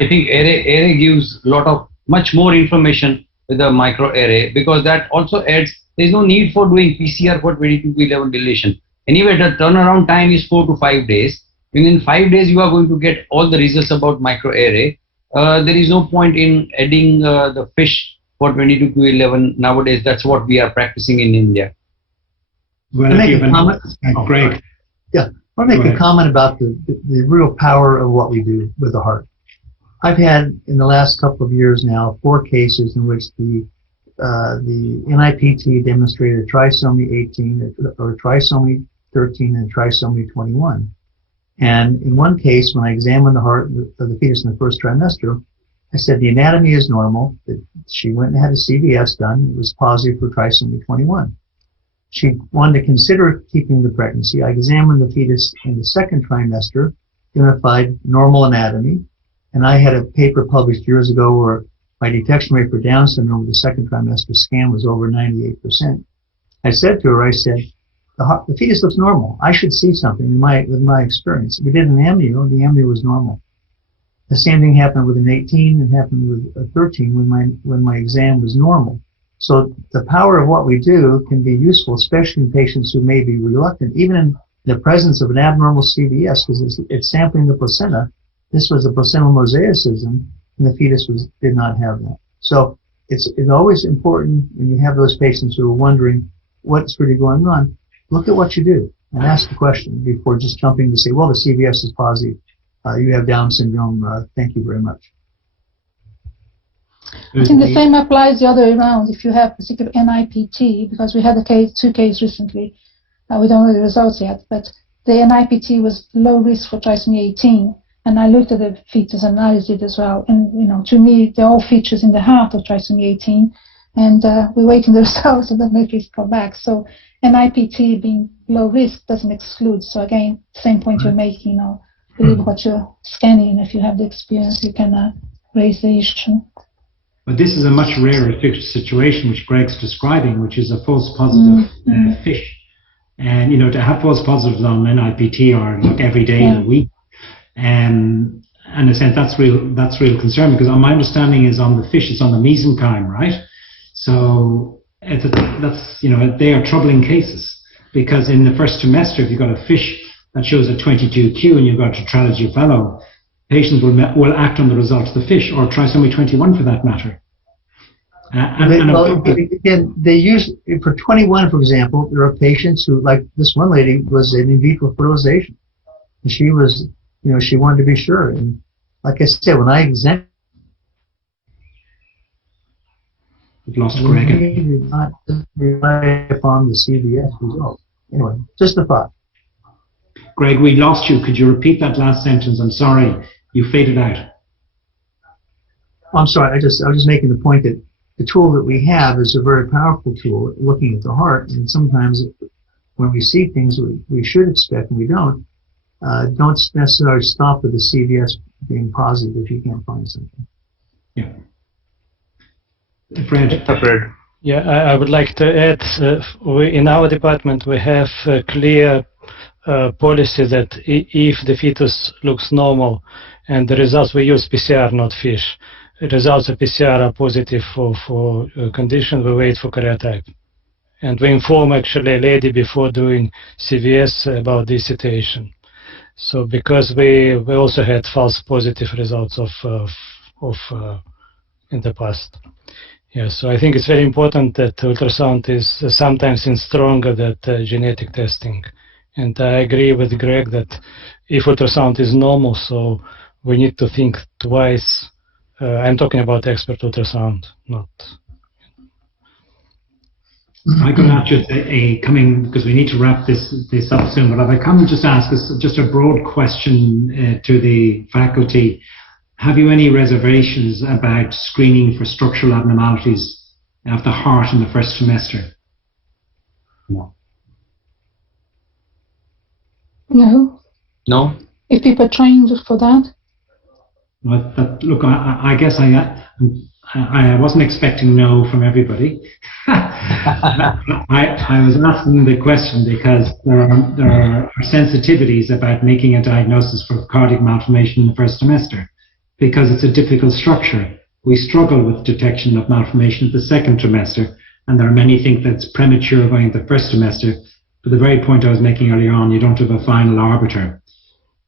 I think array gives a lot of much more information with the microarray, because that also adds, there's no need for doing PCR for 22q11 deletion. Anyway, the turnaround time is 4 to 5 days. Within 5 days, you are going to get all the results about microarray. There is no point in adding the FISH for 22q11 nowadays. That's what we are practicing in India. Well, Can I make a comment? Greg. Yeah, I want to make a comment about the real power of what we do with the heart. I've had in the last couple of years now 4 cases in which the NIPT demonstrated trisomy 18 or trisomy 13 and trisomy 21. And in one case, when I examined the heart of the fetus in the first trimester, I said the anatomy is normal. She went and had a CVS done. It was positive for trisomy 21. She wanted to consider keeping the pregnancy. I examined the fetus in the second trimester, identified normal anatomy, and I had a paper published years ago where my detection rate for Down syndrome with the second trimester scan was over 98%. I said to her, I said, the fetus looks normal. I should see something with my experience. We did an amnio. The amnio was normal. The same thing happened with an 18 and happened with a 13 when my exam was normal. So the power of what we do can be useful, especially in patients who may be reluctant, even in the presence of an abnormal CVS, because it's sampling the placenta. This was a placental mosaicism, and the fetus did not have that. So it's always important when you have those patients who are wondering what's really going on, look at what you do and ask the question before just jumping to say, well, the CVS is positive. You have Down syndrome. Thank you very much. I think the same applies the other way around. If you have particular NIPT, because we had 2 cases recently, we don't know the results yet, but the NIPT was low risk for trisomy 18, and I looked at the fetus and Alice did as well. And to me, they're all features in the heart of trisomy 18, and we're waiting the results of the matrix come back. So NIPT being low risk doesn't exclude. So again, same point you're making. Believe what you're scanning, and if you have the experience, you can raise the issue. But this is a much rarer situation which Greg's describing, which is a false positive FISH. And, to have false positives on NIPT or every day of the week, in a sense, that's real concern, because my understanding is on the FISH, it's on the mesenchyme, right? So they are troubling cases, because in the first trimester, if you've got a FISH that shows a 22q and you've got a tetralogy fellow, patients will act on the results of the FISH, or trisomy 21 for that matter. Again, they use, for 21, for example, there are patients who, like this one lady, was an in vitro fertilization. And she was, she wanted to be sure. And like I said, when I examined, we've lost Greg. We did not rely upon the CVS results. Anyway, just a thought. Greg, we lost you. Could you repeat that last sentence? I'm sorry, you faded out. I'm sorry. I was just making the point that the tool that we have is a very powerful tool, looking at the heart, and sometimes when we see things we should expect and we don't necessarily stop with the CVS being positive if you can't find something. Yeah. Fred. Yeah, I would like to add, in our department we have a clear policy that if the fetus looks normal and the results, we use PCR, not FISH. Results of PCR are positive for condition, we wait for karyotype. And we inform actually a lady before doing CVS about this situation. So because we also had false positive results of in the past. Yeah, so I think it's very important that ultrasound is sometimes stronger than genetic testing. And I agree with Greg that if ultrasound is normal, so we need to think twice. I'm talking about expert ultrasound, not. I could ask just coming, because we need to wrap this up soon, but if I come and just ask just a broad question to the faculty. Have you any reservations about screening for structural abnormalities of the heart in the first trimester? No. No. No? If people are trained for that? Look, I guess I wasn't expecting no from everybody. I was asking the question because there are sensitivities about making a diagnosis for cardiac malformation in the first trimester, because it's a difficult structure. We struggle with detection of malformation at the second trimester, and there are many think that's premature going to the first trimester. For the very point I was making earlier on, you don't have a final arbiter.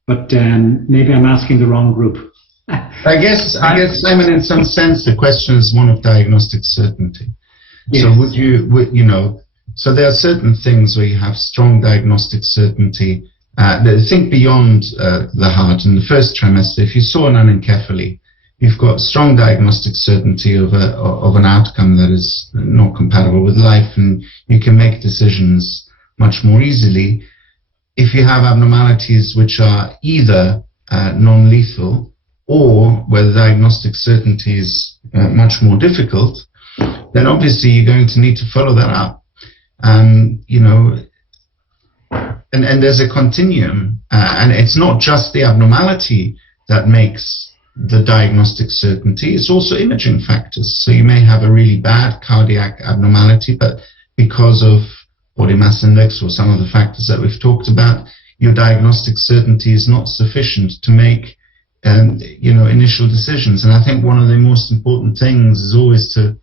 But maybe I'm asking the wrong group. I guess, Simon, in some sense, the question is one of diagnostic certainty. Yes. So so there are certain things where you have strong diagnostic certainty. Think beyond the heart. In the first trimester, if you saw an anencephaly, you've got strong diagnostic certainty of an outcome that is not compatible with life, and you can make decisions much more easily. If you have abnormalities which are either non-lethal or where the diagnostic certainty is much more difficult, then obviously you're going to need to follow that up. And there's a continuum, and it's not just the abnormality that makes the diagnostic certainty, it's also imaging factors. So you may have a really bad cardiac abnormality, but because of body mass index or some of the factors that we've talked about, your diagnostic certainty is not sufficient to make initial decisions. And I think one of the most important things is always to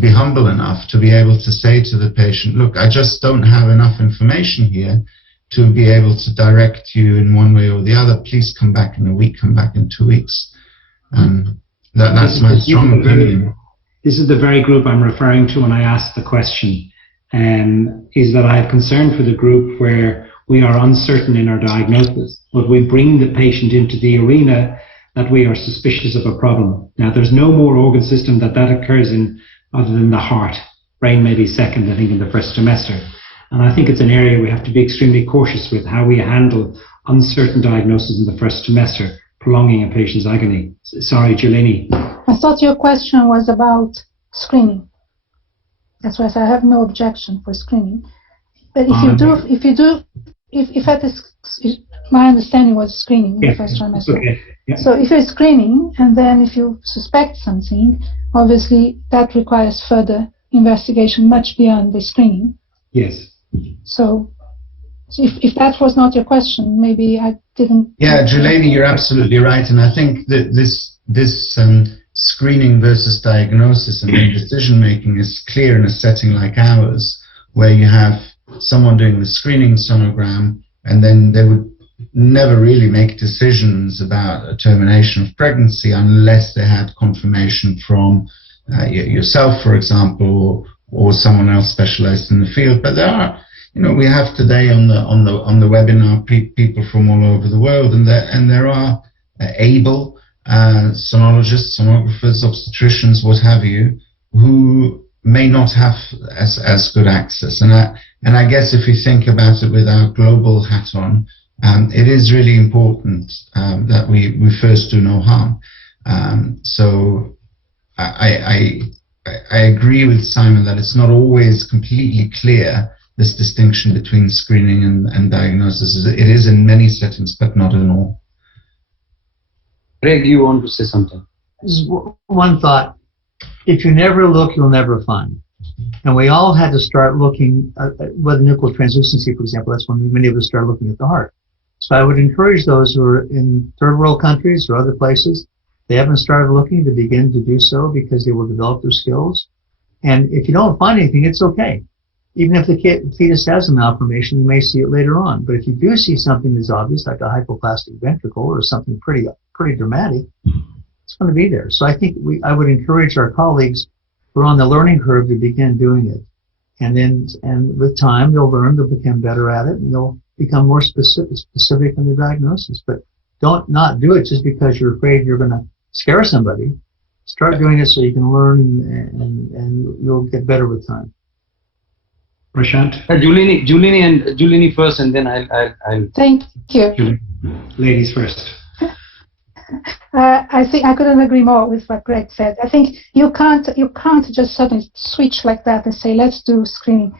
be humble enough to be able to say to the patient, look, I just don't have enough information here to be able to direct you in one way or the other. Please come back in a week, come back in 2 weeks. That's my strong opinion. This is the very group I'm referring to when I asked the question, is that I have concern for the group where we are uncertain in our diagnosis, but we bring the patient into the arena that we are suspicious of a problem. Now, there's no more organ system that occurs in other than the heart. Brain may be second, I think, in the first trimester. And I think it's an area we have to be extremely cautious with, how we handle uncertain diagnosis in the first trimester, prolonging a patient's agony. Sorry, Juleni. I thought your question was about screening. That's why I said I have no objection for screening. But if that is, my understanding was screening in the first trimester. Okay. Yeah. So if you're screening, and then if you suspect something, obviously that requires further investigation much beyond the screening. Yes. So if that was not your question, maybe I didn't. Yeah, Juleni, you're absolutely right. And I think that this screening versus diagnosis and then decision making is clear in a setting like ours, where you have someone doing the screening sonogram, and then they would never really make decisions about a termination of pregnancy unless they had confirmation from yourself, for example, or someone else specialized in the field. But there are, we have today on the webinar people from all over the world, and there are able sonologists, sonographers, obstetricians, what have you, who may not have as good access. And I guess if we think about it with our global hat on, it is really important that we first do no harm. So I agree with Simon that it's not always completely clear this distinction between screening and diagnosis. It is in many settings, but not in all. Greg, you want to say something? Just one thought. If you never look, you'll never find. And we all had to start looking at with nuclear translucency, for example. That's when many of us started looking at the heart. So I would encourage those who are in third world countries or other places, they haven't started looking, to begin to do so, because they will develop their skills. And if you don't find anything, it's okay. Even if the fetus has a malformation, you may see it later on. But if you do see something that's obvious, like a hypoplastic ventricle or something pretty dramatic, it's going to be there. So I think I would encourage our colleagues who are on the learning curve to begin doing it. And with time, they'll learn, they'll become better at it, and they'll become more specific in the diagnosis. But don't not do it just because you're afraid you're going to scare somebody. Start doing it so you can learn, and you'll get better with time. Prashant? Julini first, and then I'll. Thank you. Julie. Ladies first. I think I couldn't agree more with what Greg said. I think you can't just suddenly switch like that and say, let's do screening.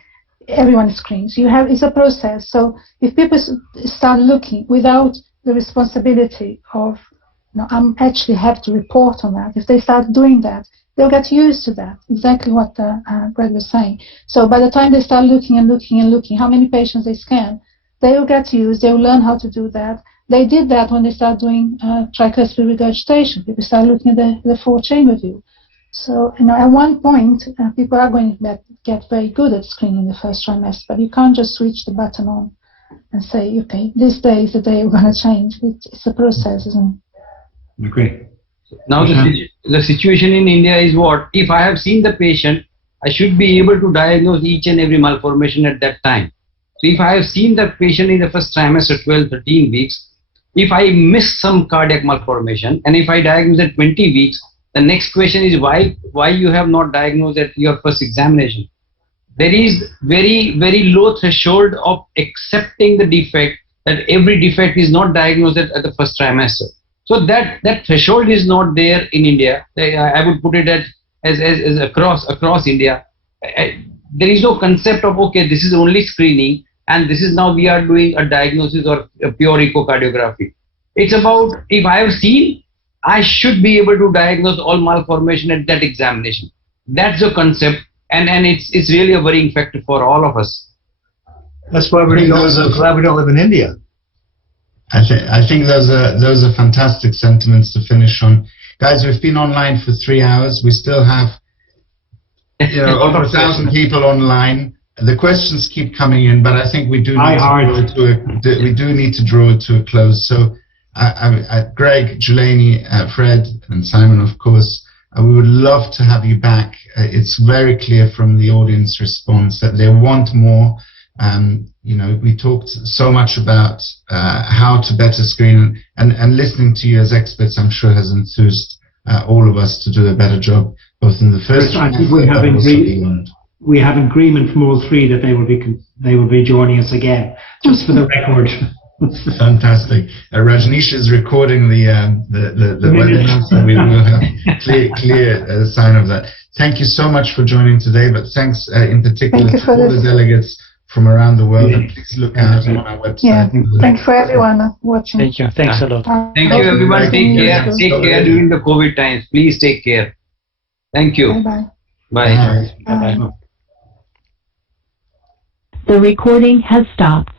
Everyone screens. It's a process. So if people start looking without the responsibility of, I actually have to report on that. If they start doing that, they'll get used to that. Exactly what Greg was saying. So by the time they start looking and looking and looking, how many patients they scan, they will get used. They will learn how to do that. They did that when they started doing tricuspid regurgitation. People start looking at the four-chamber view. So, at one point, people are going to get very good at screening the first trimester, but you can't just switch the button on and say, okay, this day is the day we're going to change. It's a process, isn't it? Agree. Now the situation in India is what? If I have seen the patient, I should be able to diagnose each and every malformation at that time. So if I have seen the patient in the first trimester, 12, 13 weeks, if I miss some cardiac malformation, and if I diagnose at 20 weeks, the next question is why you have not diagnosed at your first examination. There is very, very low threshold of accepting the defect, that every defect is not diagnosed at the first trimester. So that threshold is not there in India. I would put it as across India. There is no concept of, okay, this is only screening, and this is now we are doing a diagnosis or a pure echocardiography. It's about, if I have seen, I should be able to diagnose all malformation at that examination. That's the concept, and it's really a worrying factor for all of us. That's why we're glad we don't live in India. I think those are fantastic sentiments to finish on. Guys, we've been online for 3 hours. We still have over 1,000 people online. The questions keep coming in, but I think we do need to draw it to a close. So, Greg, Juleni, Fred, and Simon, of course, we would love to have you back. It's very clear from the audience response that they want more. We talked so much about how to better screen, and listening to you as experts, I'm sure, has enthused all of us to do a better job, both in the first. I think we have agreement from all three that they will be joining us again, just for the record. Fantastic. Rajneesh is recording the webinar, so we will have clear sign of that. Thank you so much for joining today, but thanks in particular to all the delegates from around the world, and please look out on our website. Yeah, thank you for everyone watching. Thank you. Thanks a lot. Thank you, everyone. Take care. Take care during the COVID times. Please take care. Thank you. Bye-bye. Bye. Bye. The recording has stopped.